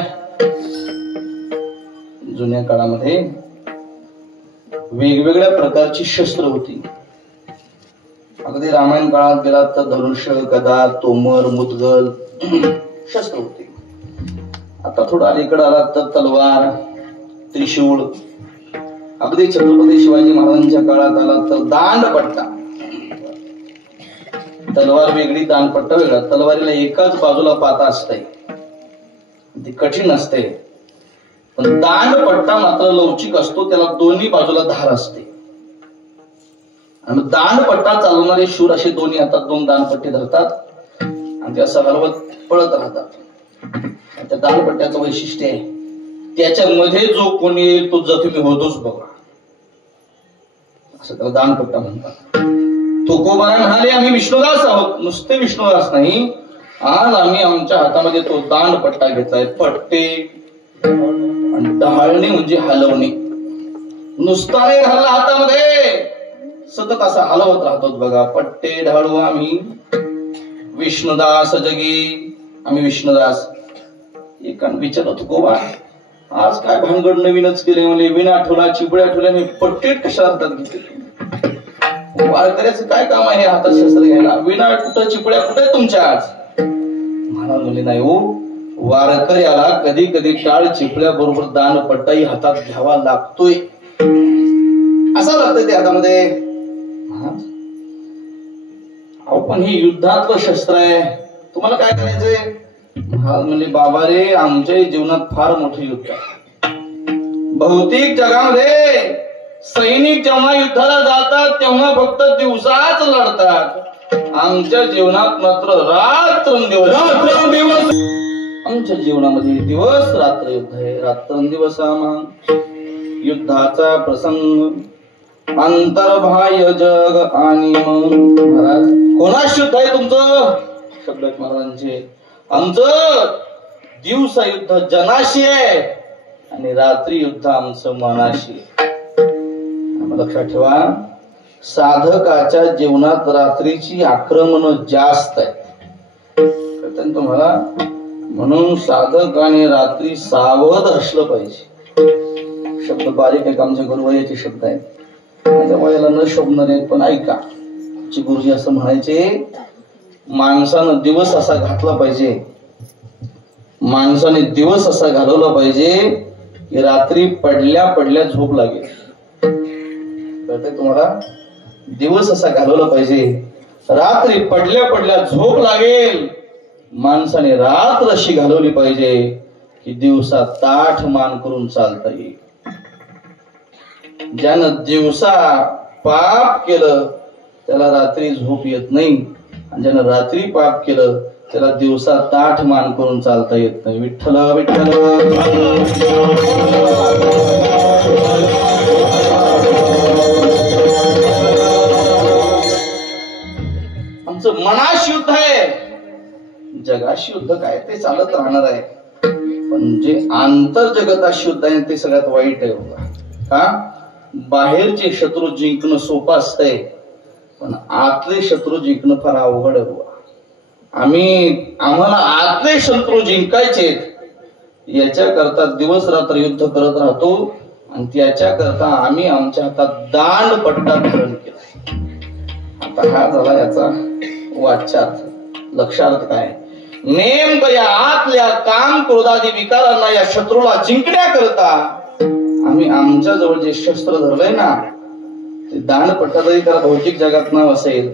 जुन्या काळामध्ये वेगवेगळ्या प्रकारची शस्त्र होती. अगदी रामायण काळात गेलात तर धनुष्य, गदा, तोमर, मुदगल शस्त्र होती. आता थोडं अलीकडे आलात तर तलवार, त्रिशूळ. अगदी छत्रपती शिवाजी महाराजांच्या काळात आलात तर दांडपट्टा. तलवार वेगळी, दांडपट्टा वेगळा. तलवारीला एकाच बाजूला पाता असते, ती कठीण असते. पण दांडपट्टा मात्र लवचिक असतो, त्याला दोन्ही बाजूला धार असते. आणि दांडपट्टा चालवणारे शूर असे दोन्ही हातात दोन दांडपट्टे धरतात आणि ते असं हलवत पळत राहतात. त्या दांडपट्ट्याचं वैशिष्ट्य आहे, त्याच्यामध्ये जो कोणी येईल तो जखमी होतोच बघा, असं त्याला दांडपट्टा म्हणतात. तुकोबा म्हणाले, आम्ही विष्णुदास आहोत. नुसते विष्णुदास नाही, आज आम्ही आमच्या हातामध्ये तो दांडपट्टा घेतलाय. पट्टे आणि ढाळणे म्हणजे हलवणे. नुसता नाही घालला हातामध्ये, सतत असा हलवत राहतो बघा. पट्टे ढाळू आम्ही विष्णुदास जगी, आम्ही विष्णुदास. एकान विचारलं, तुकोबा आज काय भानगड नवीनच केले? म्हणजे विना ठोला चिपळ्या ठोल्याने पट्टे कशा हातात घेतले? वारकऱ्याचं काय काम आहे हातात शस्त्र घ्यायला? विना कुठं चिपळ्या कुठे तुमच्या आज? महाराज म्हणले, नाही हो, वारकऱ्याला कधी कधी टाळ चिपळ्या बरोबर दांडपट्टाही हातात घ्यावा लागतोय. असं लागतंय ते हातामध्ये. अहो पण हे युद्धातलं शस्त्र आहे, तुम्हाला काय करायचंय? महाराज म्हणले, बाबा रे, आमच्याही जीवनात फार मोठे युद्ध आहे. भौतिक जगामध्ये सैनिक जेव्हा युद्धाला जातात तेव्हा फक्त दिवसाच लढतात. आमच्या जीवनात मात्र रात्रंदिवस. आमच्या जीवनामध्ये दिवस रात्र युद्ध आहे. रात्रंदिवस युद्धाचा प्रसंग, अंतर्बाह्य जग आणि महाराज कोणाशी युद्ध आहे तुमचं? शब्द महाराजांचे, आमचं दिवसा युद्ध जनाशी आहे आणि रात्री युद्ध आमचं मनाशी. लक्षात ठेवा, साधकाच्या जीवनात रात्रीची आक्रमण जास्त आहे. कळतंय तुम्हाला? म्हणून साधकाने रात्री सावध असलं पाहिजे. शब्द बारीक आहे, आमच्या गुरुवारीचे शब्द आहेत, माझ्या वयाला न शोभणारे आहेत, पण ऐका. आमचे गुरुजी असं म्हणायचे, माणसानं दिवस असा घातला पाहिजे, माणसाने दिवस असा घालवला पाहिजे की रात्री पडल्या पडल्या झोप लागेल. कळतंय तुम्हाला? दिवस असा घालवला पाहिजे, रात्री पडल्या पडल्या झोप लागेल. माणसाने रात्र अशी घालवली पाहिजे की दिवसा ताठ मान करून चालता येईल. ज्यानं दिवसा पाप केलं त्याला रात्री झोप येत नाही, आणि ज्यानं रात्री पाप केलं त्याला दिवसा ताठ मान करून चालता येत नाही. विठ्ठल विठ्ठल. आमचं मनाशी युद्ध आहे, जगाशी युद्ध काय ते चालत राहणार आहे, पण जे आंतरजगताशी युद्ध आहे ते सगळ्यात वाईट आहे बघा. का? बाहेरचे शत्रू जिंकणं सोपं असतंय, पण आतले शत्रू जिंकणं फार अवघड आहे बघा. आम्हाला आतले शत्रू जिंकायचे, याच्या करता दिवस रात्र युद्ध करत राहतो, आणि त्याच्या करता आम्ही आमच्या हातात दांडपट्टा धारण केलाय. आता हा झाला याचा वाच्यार्थ. लक्षार्थ काय? नेमकं या आतल्या काम क्रोधादी विकारांना, या शत्रूला जिंकण्याकरता आम्ही आमच्या जवळ जे शस्त्र धरलंय ना, ते दांडपट्टा जरी त्याला भौतिक जगात नाव असेल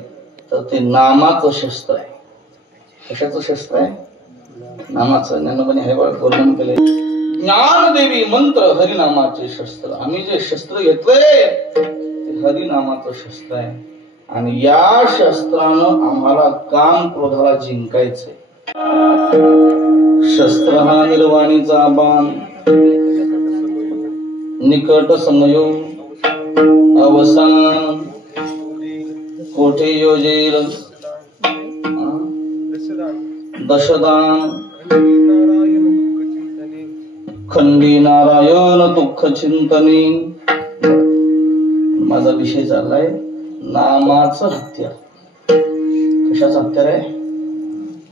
तर ते नामाचं शस्त्र आहे. कशाचं शस्त्र आहे? नामाचं. ज्ञानोबाने हे वर्णन केले, ज्ञानदेवी मंत्र हरिनामाचे शस्त्र. आम्ही जे शस्त्र घेतलंय ते हरिनामाचं शस्त्र आहे, आणि या शस्त्रानं आम्हाला काम क्रोधाला जिंकायचंय. शस्त्र हा निर्वाणीचा बाण, निकट संयोग अवसान कोठे योजेल दशदान खंडी नारायण दुःख चिंतनी. माझा विषय चाललाय नामाचं हत्यार. कशाचं हत्यार आहे?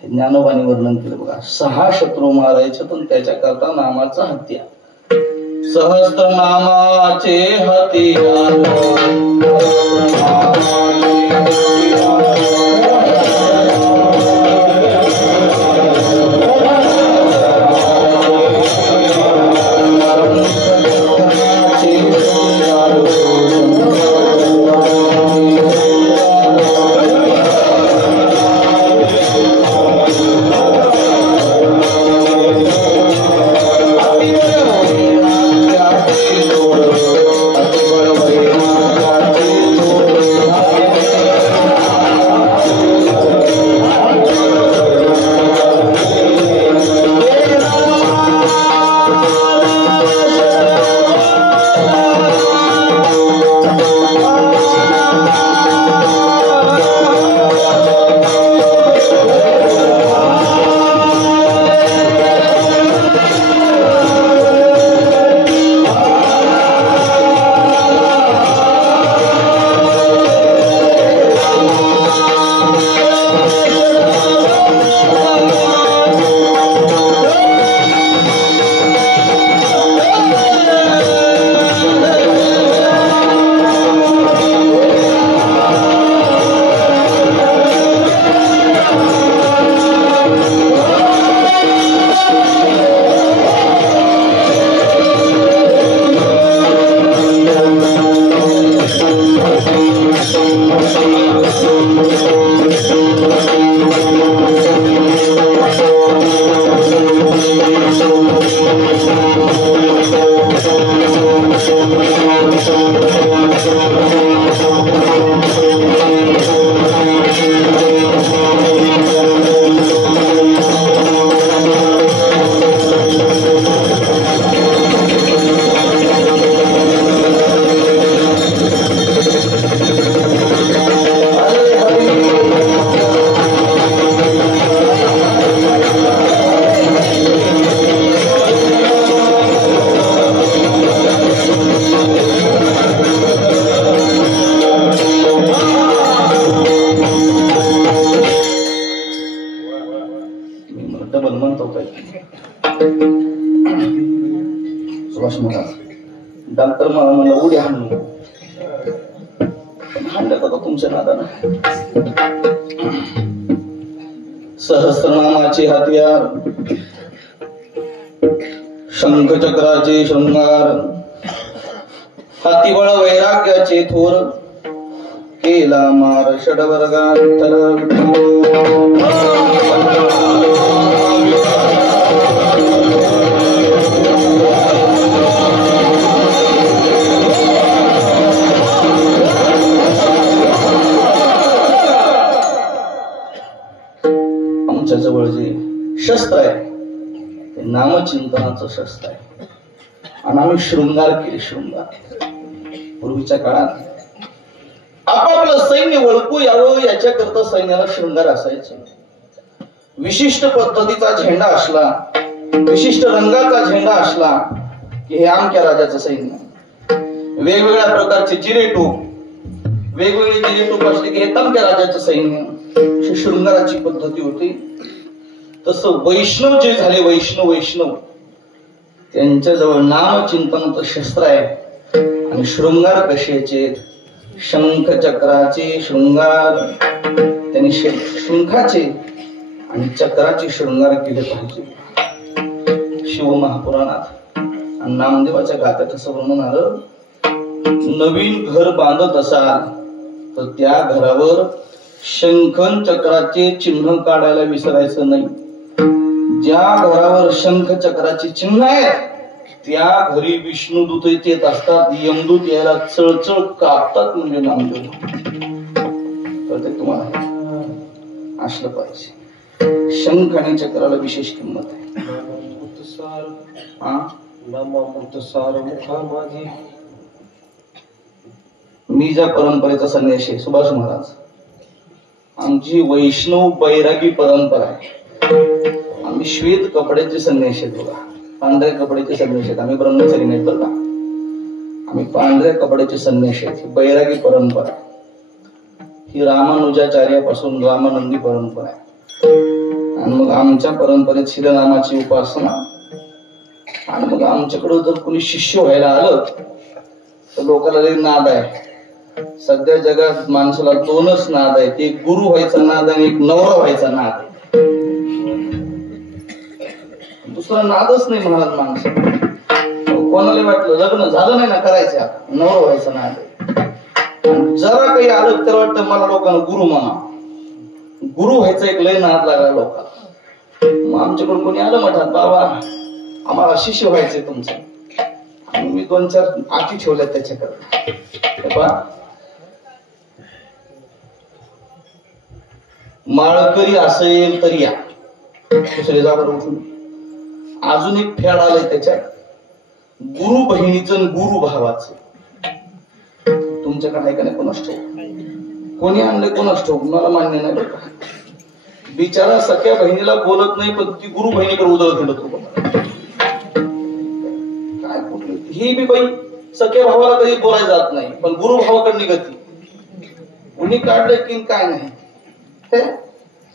ज्ञानोबाने वर्णन केलं बघा. 6 शत्रू मारायचे, पण त्याच्या करता नामाचं हत्यार. सहस्त्र नामाचे हत्यार, कर्म म्हणलं उडी हाणू हाणलं का तुमच्या नादानं. सहस्रनामाचे हत्यार, शंखचक्राचे शृंगार, हातीबळ वैराग्याचे थोर, केला मार षडवर्गांतर. आमच्या जवळ जे शस्त्र आहे ते नामचिंतनाचं शस्त्र आहे. आणि आम्ही शृंगार केले. शृंगार पूर्वीच्या काळात आपापलं सैन्य ओळखू यावं याच्याकरता सैन्याला शृंगार असायचे. विशिष्ट पद्धतीचा झेंडा असला, विशिष्ट रंगाचा झेंडा असला की हे आमच्या राजाचं सैन्य. वेगवेगळ्या प्रकारचे जिरेटोप, वेगवेगळे जिरेटोप असले की हे तमक्या राजाचं सैन्य. अशी शृंगाराची पद्धती होती. तसं वैष्णव जे झाले, वैष्णव त्यांच्याजवळ नामचिंतनाचं शस्त्र आहे. आणि शृंगार कशाचे? शंख चक्राचे शृंगार. त्यांनी शंखाचे आणि चक्राचे शृंगार केले पाहिजे. शिव महापुराणात आणि नामदेवाच्या गाथ्यात असं वर्णन आलं, नवीन घर बांधत असाल तर त्या घरावर शंखन चक्राचे चिन्ह काढायला विसरायचं नाही. ज्या घरावर शंख चक्राचे चिन्ह आहेत त्या घरी विष्णुदूत येत असतात. यमदूत यायला चळचळ कापतात. म्हणजे नामदेव तर ते तुम्हाला असलं पाहिजे. शंख आणि चक्राला विशेष किंमत आहे. मी ज्या परंपरेचा संन्यासी आहे सुभाष महाराज, आमची वैष्णव बैरागी परंपरा आहे. आम्ही श्वेत कपड्याचे संन्यासी आहेत बघा, पांढऱ्या कपड्याचे संन्यासी आहेत. आम्ही ब्रह्मचारी नाहीत बरं का, आम्ही पांढऱ्या कपड्याचे संन्यासी आहेत. ही बैरागी परंपरा आहे. ही रामानुजाचार्यापासून रामानंदी परंपरा आहे. आणि मग आमच्या परंपरेत श्रीरामाची उपासना. आणि मग आमच्याकडे जर कोणी शिष्य व्हायला आलं तर लोकांना लई नाद आहे. सध्या जगात माणसाला दोनच नाद आहेत, एक गुरु व्हायचा नाद आणि एक नवरा व्हायचा नाद आहे. दुसरा नादच नाही महाराज माणसं. कोणाला वाटलं लग्न झालं नाही ना करायचं, आता नवरा व्हायचा नाद आहे. जरा काही आलं तर वाटतं मला लोकांना गुरु म्हणा. गुरु व्हायचा एक लय नाद लागला लोकांना. मग आमच्याकडून कोणी आलं मठात, बाबा आम्हाला शिष्य व्हायचंय तुमचं. आणि मी 2-4 आठी ठेवल्या त्याच्याकडे. माळकरी असेल तर या, दुसरे जाबर उठून. अजून एक फॅड आलंय त्याच्यात, गुरु बहिणीचं गुरु भावाचं. तुमच्याकडे आहे का नाही कोणाच ठाऊक, कोणी आणले कोणाच ठाऊक, मला मान्य नाही बरं का. बिचारा सख्या बहिणीला बोलत नाही पण ती गुरु बहिणीकडे उदळ खेळत होतो. काय कुठलं ही बी बाई सख्या भावाला कधी बोलायला जात नाही पण गुरु भावाकडे निघती. कुणी काढलं की काय नाही.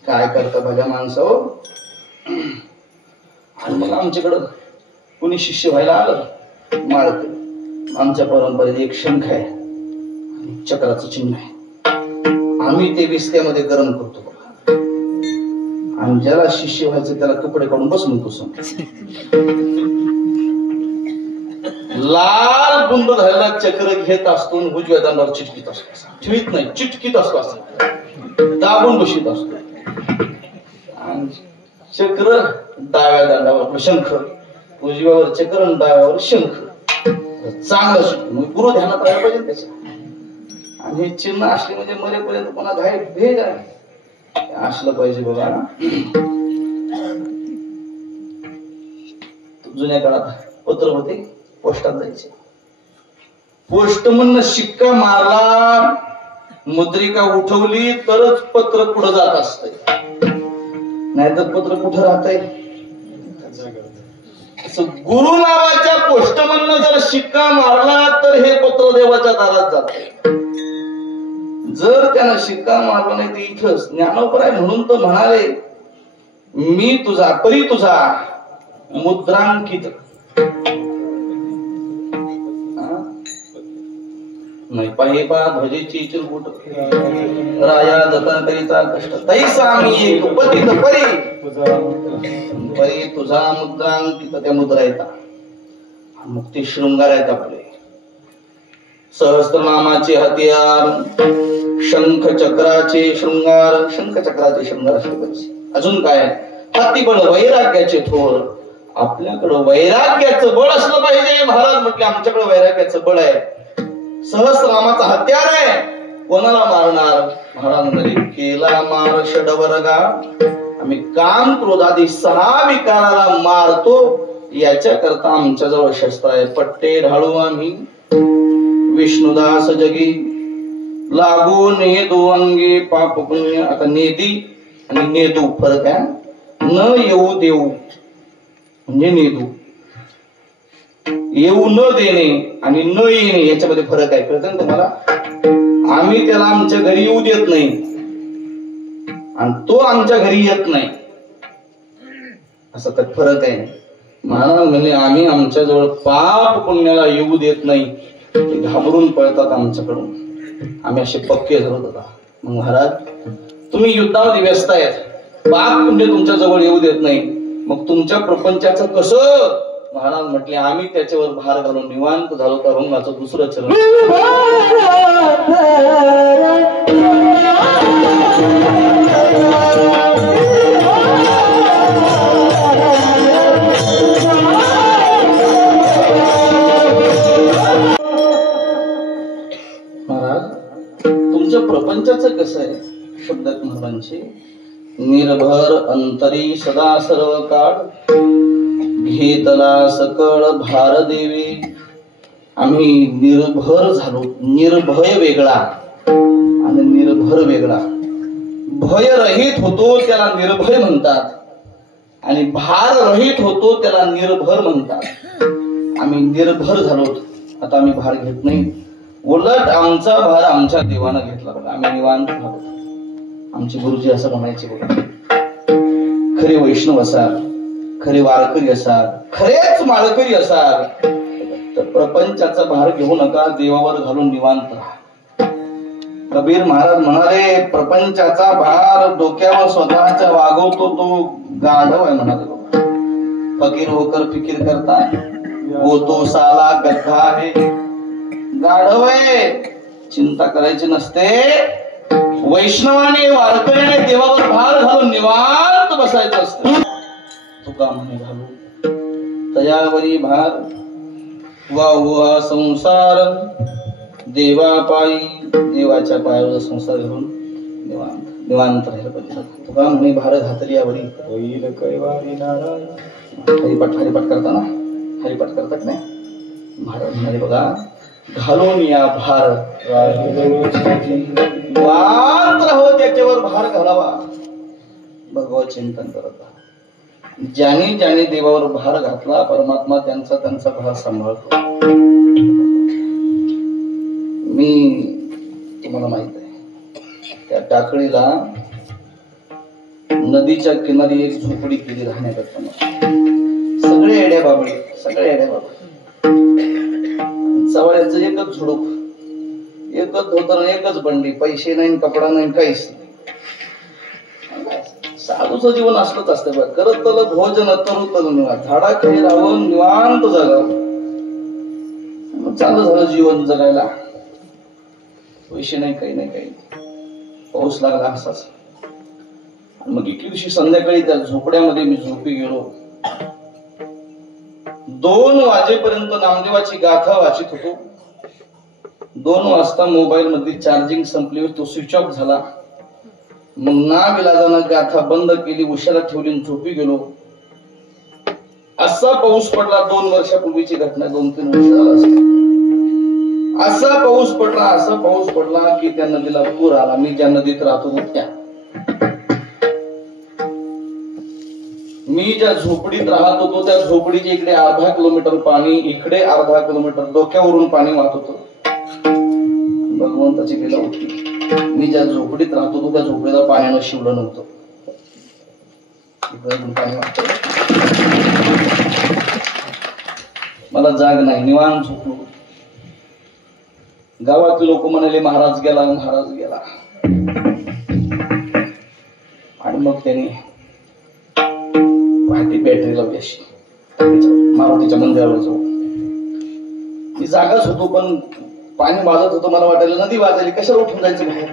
काय करता भल्या माणसं. आणि मग आमच्याकडं कुणी शिष्य व्हायला आलं माळकरी, आमच्या परंपरेत एक शंख आहे आणि चक्राचं चिन्ह आहे. आम्ही ते विस्त्यामध्ये गरम करतो बघा. आणि ज्याला शिष्य व्हायचं त्याला कपडे काढून बसून पुसून लाल बुंद झालेला चक्र घेत असतो. उजव्या दांडावर चिटकीत असतो, ठेवीत नाही चिटकीत असतो, असं दाबून बशीत असतो. चक्र डाव्या दांडावर शंख, उजव्यावर चक्र आणि डाव्यावर शंख. चांगलं शिकतो मग गुरु ध्यानात राहायला पाहिजे त्याच्या. आणि हे चिन्ह असले म्हणजे मरेपर्यंत कोणा घाई भेद आहे असलं पाहिजे बघा. जुन्या काळात पत्र होते, पोस्टात जायचे. पोस्टमन शिक्का मारला, मुद्रिका उठवली तरच पत्र पुढे जात असते, नाहीतर पत्र कुठं राहतंय. गुरु नावाच्या पोस्टमन जर शिक्का मारला तर हे पत्र देवाच्या दारात जाते. जर त्यानं शिक्का मारला नाही तर इथंच ज्ञानोपर आहे. म्हणून तर म्हणाले मी तुझा परी तुझा मुद्रांकित. नाही पाहे पा भजेची चिरकुट राया जतन करीता कष्ट तैसा आम्ही एक पतित परी तुझा मुद्रांकित त्या मुद्रा येतात मुक्ती शृंगार आहेत आपले सहस्त्रनामाचे हत्यार शंख चक्राचे शृंगार असले पाहिजे अजून काय हत्तीबळ वैराग्याचे थोर आपल्याकडं वैराग्याचं बळ असलं पाहिजे महाराज म्हटले आमच्याकडे वैराग्याचं बळ आहे सहस्त्रनामाचा हत्यार आहे कोणाला मारणार महाराज म्हणाले केला मार षडवर्गा आम्ही काम क्रोधादी 6 विकाराला मारतो याच्या करता आमच्याजवळ शस्त्र आहे पट्टे ढाळू आम्ही विष्णुदास जगी लागू नेदो अंगे पाप पुण्य आता नेदी आणि नेदू फरक आहे न येऊ देऊ म्हणजे नेदू येऊ न देणे आणि न येणे याच्यामध्ये फरक आहे कळतं ना तुम्हाला आम्ही त्याला आमच्या घरी येऊ देत नाही आणि तो आमच्या घरी येत नाही असा तर फरक आहे महाराज म्हणजे आम्ही आमच्या जवळ पाप पुण्याला येऊ देत नाही ते घाबरून पळतात आमच्याकडून आम्ही असे पक्के धरत होता मग महाराज तुम्ही युद्धामध्ये व्यस्त आहेत पाप पुण्य तुमच्या जवळ येऊ देत नाही मग तुमच्या प्रपंचाचं कसं महाराज म्हटले आम्ही त्याच्यावर भार घालून निवांत झालो तर रंगाचं दुसरं चरण महाराज तुमच्या प्रपंचाचं कसं आहे शब्दात महाराजांचे निर्भर अंतरी सदा सर्व काळ घेतला सकळ भार देवी आम्ही निर्भर झालो निर्भय वेगळा आणि निर्भर वेगळा भय रहित होतो त्याला निर्भय म्हणतात आणि भार रहित होतो त्याला निर्भर म्हणतात आम्ही निर्भर झालो आता आम्ही भार घेत नाही उलट आमचा भार आमच्या देवानं घेतला बघा आम्ही निवांत झालो आमचे गुरुजी असं म्हणायचे बघा खरे वैष्णव असाल खरे वारकरी असाल खरेच माळकरी असाल तर प्रपंचाचा भार घेऊ नका देवावर घालून निवांत राहा कबीर महाराज म्हणाले प्रपंचाचा भार डोक्यावर स्वतःच्या वागवतो तो गाढव आहे म्हणाले फकीर होकर फिकीर करता वो तो साला गद्दा आहे गाढव आहे चिंता करायची नसते वैष्णवाने वारकरीने देवावर भार घालून निवांत बसायचं असतं तुका म्हणे घालू तयावरी भार वा संसार देवा पायी देवाच्या पायावर संसार घालून निवांत राहिलं पाहिजे तुका म्हणे भार घातली यावरी होईल कैवारी नारायण हरिपाठ करताना हरिपाठ करतात नाही महाराज म्हणाले बघा घालून या भार निवांत राहो त्याच्यावर भार घालावा भगवत चिंतन करत ज्याने ज्याने देवावर भार घातला परमात्मा त्यांचा भार सांभाळतो मी तुम्हाला माहित आहे त्या टाकळीला नदीच्या किनारी एक झोपडी केली राहण्याकरता सगळे येड्या बाबळे सवाळ्याचं एकच झुडूप एकच धोतर एकच बंडी पैसे नाही कपडा नाही काहीच नाही साधूचं जीवन असलंच असतं बघ करत तल भोजन तरू तल निवांत झाडाखाली राहून निवांत जगावं चालू झालं जीवन जगायला पैसे नाही काही पाऊस लागला असाच मग एके दिवशी संध्याकाळी त्या झोपड्यामध्ये मी झोपी गेलो 2 वाजेपर्यंत नामदेवाची गाथा वाचित होतो 2 वाजता मोबाईल मध्ये चार्जिंग संपली तो स्विच ऑफ झाला मग नाविलाजानं गाथा बंद केली उशाला ठेवली झोपी गेलो असा पाऊस पडला 2 वर्षापूर्वीची घटना 2-3 वर्ष झाला असा पाऊस पडला की त्या नदीला पूर आला मी ज्या नदीत राहतो त्या मी ज्या झोपडीत राहत होतो त्या झोपडीच्या इकडे अर्धा किलोमीटर पाणी इकडे अर्धा किलोमीटर डोक्यावरून पाणी वाहत होतं भगवंताची लीला होती मी ज्या झोपडीत राहत होतो त्या झोपडीला पाण्यानं शिवलं नव्हतं मला जाग नाही निवांत झोपलो गावातले लोक म्हणाले महाराज गेला, महाराज गेला. आणि मग त्यांनी पहाटे बॅटरी लावली अशी मारुतीच्या मंदिरावर जाऊ. मी जागाच होतो, पण पाणी वाजत होतं, मला वाटायला नदी वाजली, कशाला उठून जायचं बाहेर.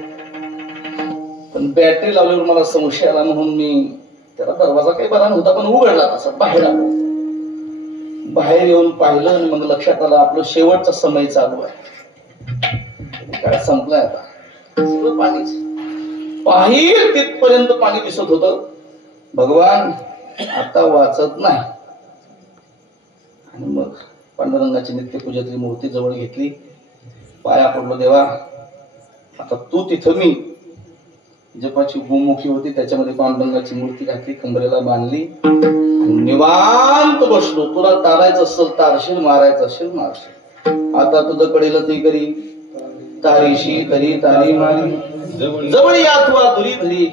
पण बॅटरी लावल्यावर मला संशय आला, म्हणून मी त्याला दरवाजा काही बरा नव्हता पण उघडला तसा. बाहेर आलो, बाहेर येऊन पाहिलं आणि मग लक्षात आलं आपलं शेवटचा समय चालू आहे. काय संपलाय आता, सगळं पाणीच. पाहिल तिथपर्यंत पाणी दिसत होतं. भगवान आता वाचत नाही. आणि मग पांडुरंगाची नित्यपूजेची मूर्ती जवळ घेतली, पाया पडलो. देवा आता तू तिथं, मी जपाची गोमुखी होती त्याच्यामध्ये पांडुरंगाची मूर्ती घातली, कमरेला बांधली, निवांत बसलो. तुला तारायचं असेल तारशील, मारायचं असेल मारशील. आता तुझं कडेल ती करी, तारीशी तरी तारी मारी, जवळी अथवा दुरी धरी,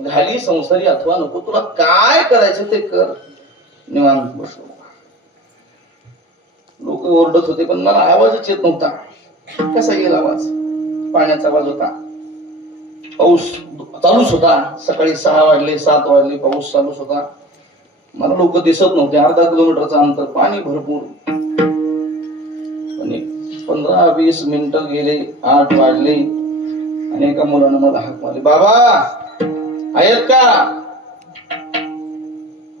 घाली संसारी अथवा नको, तुला काय करायचं ते कर. निवांत बसलो. लोक ओरडत होते पण मला आवाजच येत नव्हता. कसा येईल आवाज? पाण्याचा आवाज होता. पाऊस चालूच होता. सकाळी 6 वाजले 7 वाजले पाऊस चालूच होता. मला लोक दिसत नव्हते. अर्धा किलोमीटरचं अंतर, पाणी भरपूर. 15-20 मिनिटं गेले, 8 वाजले आणि एका मुलानं मला हाक मारली, बाबा आहेत का?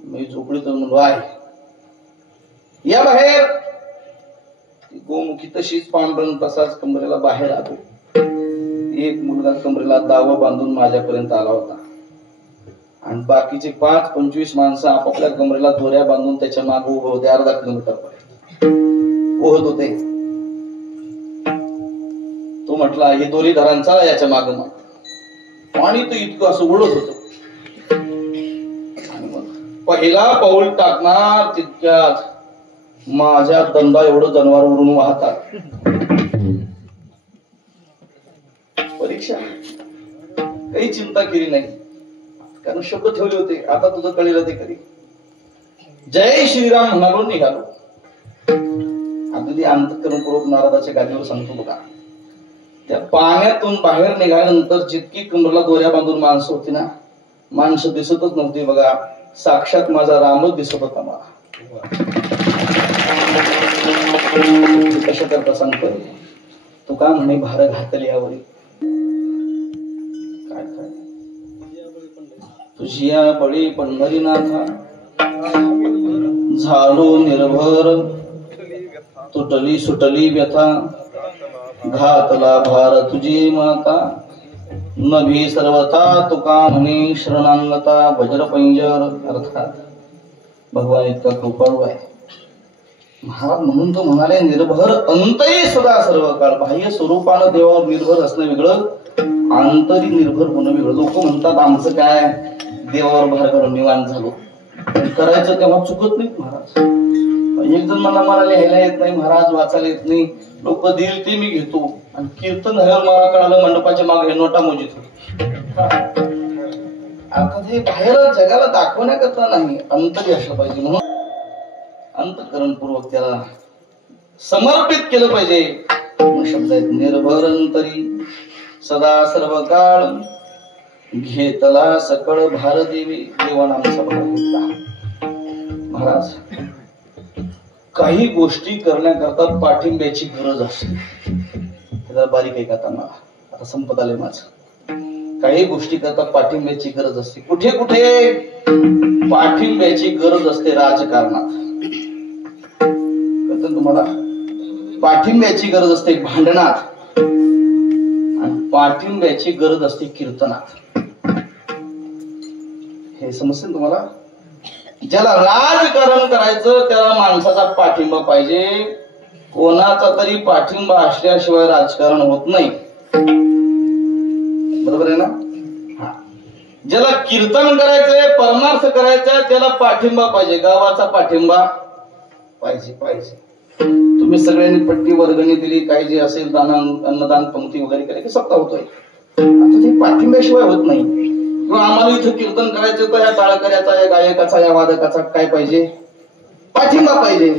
मी झोपडीत म्हणलो आहे. या बाहेर. गोमुखी तशीच पांढरण तसाच कमरेला बाहेर आलो. एक मुलगा कमरेला दावा बांधून माझ्यापर्यंत आला होता आणि बाकीचे 5-25 माणसं आपापल्या कमरेला दोऱ्या बांधून त्याच्या मागे उभे होते. अर्धा किलोमीटर पर्यंत पोहत होते. तो म्हटला हे दोरी धरांचा याच्या माग मग पाणी तर इतकं असं उडत होत. आणि मग पहिला पाऊल टाकणार तितक्यात माझ्या दंदा एवढं जनावर उडून वाहतात. परीक्षा काही चिंता केली नाही, कारण शब्द ठेवले होते. आता तुझं कळेल ते करी. जय श्रीराम म्हणालो, निघालो. अगदी अंतःकरणपूर्वक नारदाच्या गादीवर सांगतो बघा. त्या पाण्यातून बाहेर निघाल्यानंतर जितकी कमरेला दोऱ्या बांधून माणसं होती ना, माणसं दिसतच नव्हती बघा. साक्षात माझा रामच दिसत होता मला. कशा करता सांगतो तू का म्हणे भार घातली यावरी. काय काय तुझिया बळी पंढरीनाथा, झालो निर्भर तुटली सुटली व्यथा, घातला भार तुझी माता, नभी सर्वथा तुका म्हणे शरणांगता वज्र पैंजर. अर्थात भगवान इतका कृपाळू आहे महाराज, म्हणून तो म्हणाले निर्भर अंतही सदा सर्व काळ. बाह्य स्वरूपानं देवावर निर्भर असणं वेगळं, आंतरी निर्भर होणं वेगळं. लोक म्हणतात आमचं काय देवावर भर करून निवांत झालो, करायचं तेव्हा चुकत नाही महाराज. एक जण मला लिहायला येत नाही महाराज, वाचायला येत नाही. लोक देईल ते मी घेतो. आणि कीर्तन झाल्यावर मला कळालं मंडपाच्या मागे नोटा मोजित होती. आता हे बाहेर जगाला दाखवण्याकरता नाही, अंतरी असलं पाहिजे. म्हणून अंतःकरणपूर्वक त्याला समर्पित केलं पाहिजे. शब्द आहेत निर्भर अंतरी सदा सर्व काळ, घेतला सकळ भार देवी. देवानं आमचा भार घेतला. महाराज काही गोष्टी करण्याकरता पाठिंब्याची गरज असते. त्याला बारीक आहे का मला, आता संपत आले माझं. काही गोष्टी करता पाठिंब्याची गरज असते. कुठे कुठे पाठिंब्याची गरज असते? राजकारणात तुम्हाला पाठिंब्याची गरज असते, भांडणात, आणि पाठिंब्याची गरज असते कीर्तनात. हे समजते तुम्हाला? ज्याला राजकारण करायचं त्याला माणसाचा पाठिंबा पाहिजे. कोणाचा तरी पाठिंबा असल्याशिवाय राजकारण होत नाही. बरोबर आहे ना? हा. ज्याला कीर्तन करायचंय, परमार्थ करायचंय, त्याला पाठिंबा पाहिजे, गावाचा पाठिंबा पाहिजे. तुम्ही सगळ्यांनी पट्टी वर्गणी दिली, काही जे असेल दान अन्नदान पंक्ती वगैरे केली की सप्ताह होतोय. आता ते पाठिंब्याशिवाय होत नाही. किंवा आम्हाला इथं कीर्तन करायचं तर या टाळकऱ्याचा, या गायकाचा, या वादकाचा काय पाहिजे? पाठिंबा पाहिजे.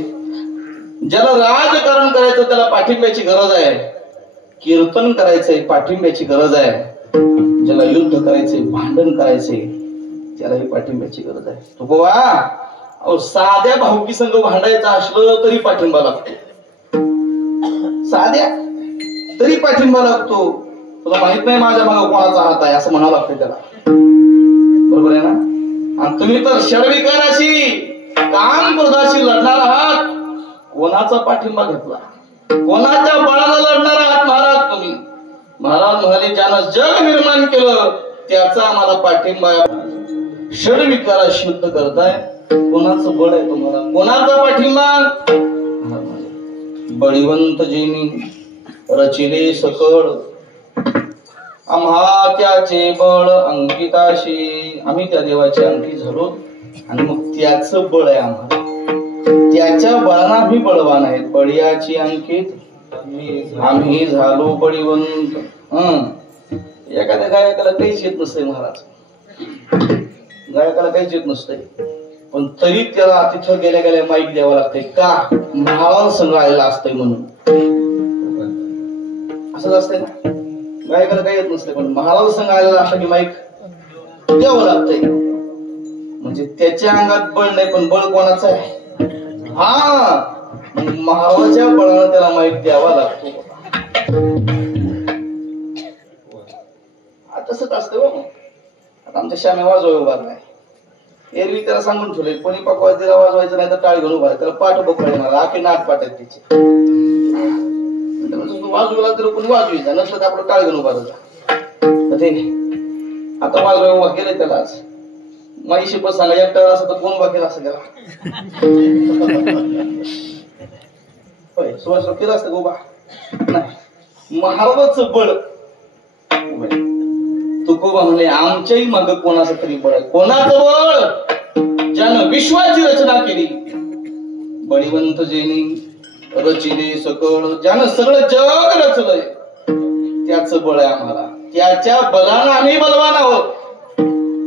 ज्याला राजकारण करायचं त्याला पाठिंब्याची गरज आहे. कीर्तन करायचंय, पाठिंब्याची गरज आहे. ज्याला युद्ध करायचंय, भांडण करायचंय, त्यालाही पाठिंब्याची गरज आहे. तो गोवा अहो साध्या भाऊकी संघ भांडायचं असलं तरी पाठिंबा लागतो. साध्या तरी पाठिंबा लागतो. तुला माहित नाही माझ्या मागे कोणाचा हात आहे असं म्हणावं लागतं त्याला. बरोबर आहे ना? आणि तुम्ही तर शर्विकाराशी काम क्रोधाशी लढणार आहात. कोणाचा पाठिंबा घेतला? कोणाच्या बळाला लढणार आहात महाराज तुम्ही? महाराज म्हणाले ज्यानं जग निर्माण केलं त्याचा आम्हाला पाठिंबा आहे. षडविकाराशी युद्ध करताय, कोणाचं बळ आहे तुम्हाला? कोणाचा पाठिंबा? बळीवंत जेनी रचिले सकळ, आम्हा त्याचे बळ अंकिताशी. आम्ही त्या देवाची अंकित झालो आणि मग त्याचं बळ आहे आम्हाला. त्याच्या बळानं आम्ही बळवान आहेत. बळीयाची अंकित आम्ही झालो बळीवंत. एखाद्या गायकाला काहीच येत नसतंय महाराज, गायकाला काहीच येत नसतंय, पण तरी त्याला तिथं गेल्या गेल्या माईक द्यावं लागतंय. का? महाराज संघ आलेला असतंय म्हणून. असंच असतंय ना, गायकाला काही येत नसतंय पण महाराज संघ आलेला असला की माईक द्यावं लागतंय. म्हणजे त्याच्या अंगात बळ नाही पण बळ कोणाचं आहे? हा, महाराजाच्या बळानं त्याला माईक द्यावा लागतो. तसंच असतं बघ. आता आमच्या श्यामे वाजवाय उभा नाही, एरवी त्याला सांगून ठेवले कोणी पकवायला वाजवायचं नाही तर टाळ घेऊन उभा. त्याला पाठ बघायला मला आखी नाट पाठ आहेत त्याची. वाजवला तर कोणी वाजवायचा नसलं तर आपलं टाळ घेऊन उभा राहायचा. आता वाजवाय उभा केलंय त्याला. आज माझी शिपत सांगा एकटा असं तर कोण उभा केला असं त्याला? होय, सुभाष केलं असतं उभा नाही. महाराजाचं बळ. तुकोबा म्हणले आमच्याही माग कोणाचं तरी बळ आहे. कोणाचं बळ? ज्यानं विश्वाची रचना केली. बळीवंत जेनी रचिले सकळ, ज्यानं सगळं जग रचलंय त्याचं बळ आहे आम्हाला. त्याच्या बलानं आम्ही बलवान आहोत.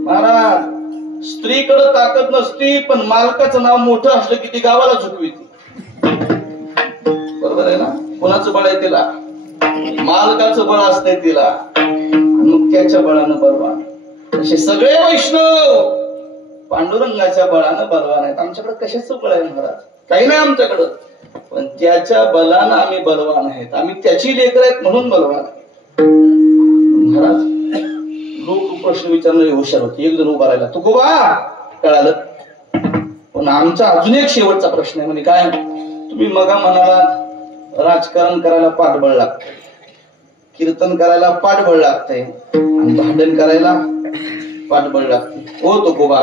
महाराज स्त्रीकडे ताकद नसती पण मालकाचं नाव मोठं असलं की ती गावाला झुकविती. बरोबर आहे ना? कोणाचं बळ आहे तिला? मालकाचं बळ असतंय तिला. मग त्याच्या बळानं बलवान. असे सगळे वैष्णव पांडुरंगाच्या बळानं बलवान आहेत. आमच्याकडे कशाचं बळ आहे महाराज? काही नाही आमच्याकडं, पण त्याच्या बलानं आम्ही बलवान आहेत. आम्ही त्याची लेकर आहेत म्हणून बलवान आहे. महाराज लोक प्रश्न विचारणारे हुशार होते. एक जण उभा राहिला, तुकोबा कळालं, पण आमचा अजून एक शेवटचा प्रश्न आहे. म्हणजे काय? तुम्ही मगा म्हणाला राजकारण करायला पाठबळ लागतं, कीर्तन करायला पाठबळ लागतंय आणि भांडण करायला पाठबळ लागते. हो तुकोबा,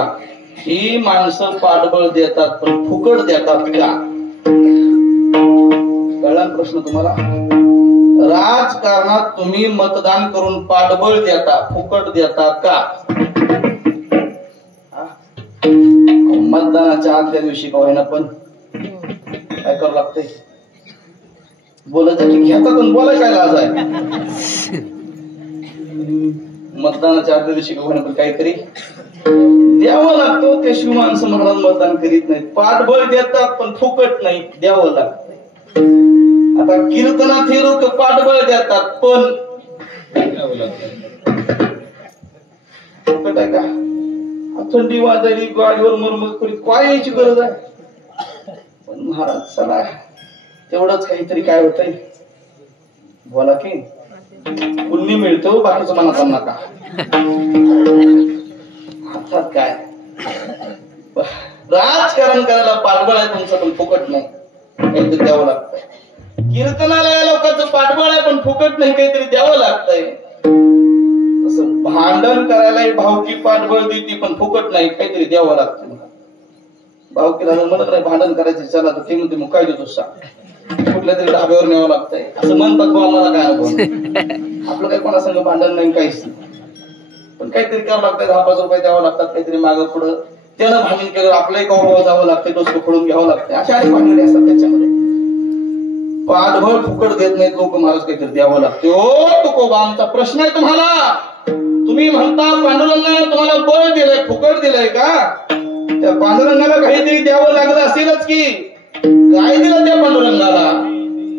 ही माणसं पाठबळ देतात पण फुकट देतात का? कळला प्रश्न तुम्हाला? राजकारणात तुम्ही मतदान करून पाठबळ देता, फुकट देता का? मतदानाच्या आदल्या दिवशी का होईना पण काय करावं लागतंय? बोलत घेतात पण बोलाय काय लाज आहे? मतदानाच्या आदल्या दिवशी का होईना पण काहीतरी द्यावं लागतं. त्याशिवाय माणसं महाराज मतदान करीत नाहीत. पाठबळ देतात पण फुकट नाही, द्यावं लागतं. आता कीर्तनात हे लोक पाठबळ देतात पण फुकट आहे का? थंडी वाजायली गाडीवर मरमर करीत काय यायची गरज आहे? पण महाराज चला तेवढंच काहीतरी काय होतंय बोला की पुण्य मिळतो, बाकीचं मनात नका. अर्थात काय राजकारण करायला पाठबळ आहे तुमचं पण फुकट नाही, काहीतरी द्यावं लागतंय. कीर्तनाला या लोकांचं पाठबळ आहे पण फुकट नाही, काहीतरी द्यावं लागतंय. तसं भांडण करायला भावकी पाठबळ देते पण फुकट नाही, काहीतरी द्यावं लागतं. भावकीला म्हणत नाही भांडण करायचे चला तर ते म्हणते मग काय देतो सांग, कुठल्या तरी ढाब्यावर न्यावं लागतंय असं म्हणतात. बा मला काय अनुभव, आपलं काही कोणा संग भांडण नाही काहीच नाही, पण काहीतरी करावं लागतंय. 10-5 रुपये द्यावं लागतात, काहीतरी मागं पुढं त्यानं भांडण केलं आपलंही गाव जावं लागतंय, डोसकं खोडून घ्यावं लागतंय. अशा अनेक भांडणे असतात त्याच्यामध्ये. पाठबळ फुकट देत नाहीत लोक, महाराज काहीतरी द्यावं लागते. ओ तुकोबा, आमचा प्रश्न आहे तुम्हाला. तुम्ही म्हणता पांडुरंगाने तुम्हाला बळ दिलंय, फुकट दिलंय का? त्या पांडुरंगाला काहीतरी द्यावं लागलं असेलच की. काय दिलं त्या पांडुरंगाला?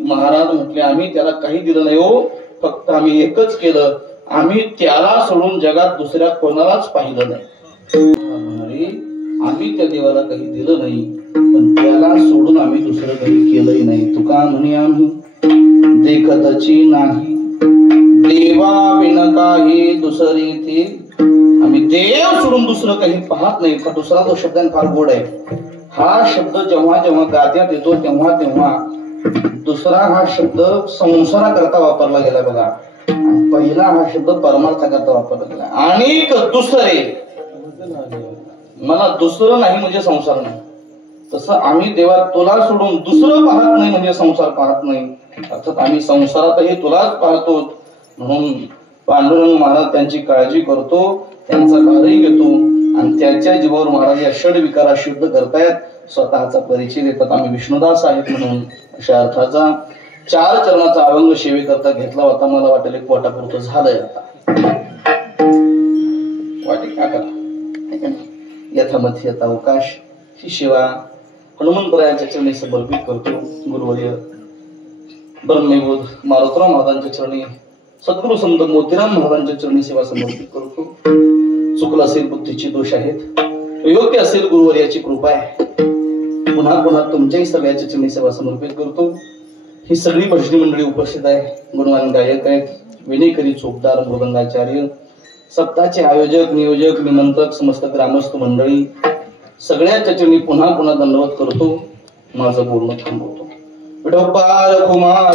महाराज म्हटले आम्ही त्याला काही दिलं नाही हो, फक्त आम्ही एकच केलं, आम्ही त्याला सोडून जगात दुसऱ्या कोणालाच पाहिलं नाही. म्हणाले आम्ही त्या देवाला काही दिलं नाही, पण त्याला सोडून आम्ही दुसरं काही केलंही नाही. तुका म्हणे आम्ही देखतची नाही देवा विन काही दुसरी ती. आम्ही देव सोडून दुसरं काही पाहत नाही. पण दुसरा तो शब्द फार गोड आहे. हा शब्द जेव्हा जेव्हा गाद्यात येतो तेव्हा तेव्हा दुसरा हा शब्द संसाराकरता वापरला गेला बघा, पहिला हा शब्द परमार्थाकरता वापरला गेला. अनेक दुसरे, मला दुसरं नाही म्हणजे संसार नाही. तसं आम्ही देवा तुला सोडून दुसरं पाहत नाही म्हणजे संसार पाहत नाही. अर्थात आम्ही संसारातही तुलाच पाहतो. म्हणून पांडुरंग महाराज त्यांची काळजी करतो, त्यांचा भारही घेतो आणि त्याच्या जीवावर महाराज या षड विकारा शुद्ध करतायत, स्वतःचा परिचय देतात. आम्ही विष्णुदास आहेत म्हणून अशा अर्थाचा 4 चरणाचा अभंग सेवेकरता घेतला होता. मला वाटेल एक पोटापुरतं झालंय. आता वाटे का करा यथामथी यथा अवकाश ही सेवा हनुमंतरायांच्या चरणी समर्पित करतो. गुरुवर्य ब्रह्मेबोध मारुतराव महाराजांच्या चरणी, सद्गुरु संत मोतीराम महाराजांच्या चरणी सेवा समर्पित करतो. चुकलं असेल, बुद्धीचे दोष आहेत, योग्य असेल गुरुवर्याची कृपा आहे. पुन्हा पुन्हा तुमच्याही सगळ्याच्या चरणी सेवा समर्पित करतो. ही सगळी भजनी मंडळी उपस्थित आहे. गुणवान गायक आहेत, विनयकरी चोपदार मृदंगाचार्य, सप्ताहाचे आयोजक नियोजक निमंत्रक समस्त ग्रामस्थ मंडळी सगळ्याच्या चरणी पुन्हा पुन्हा दंडवत करतो. माझं बोलणं थांबवतो. विठोबार कुमार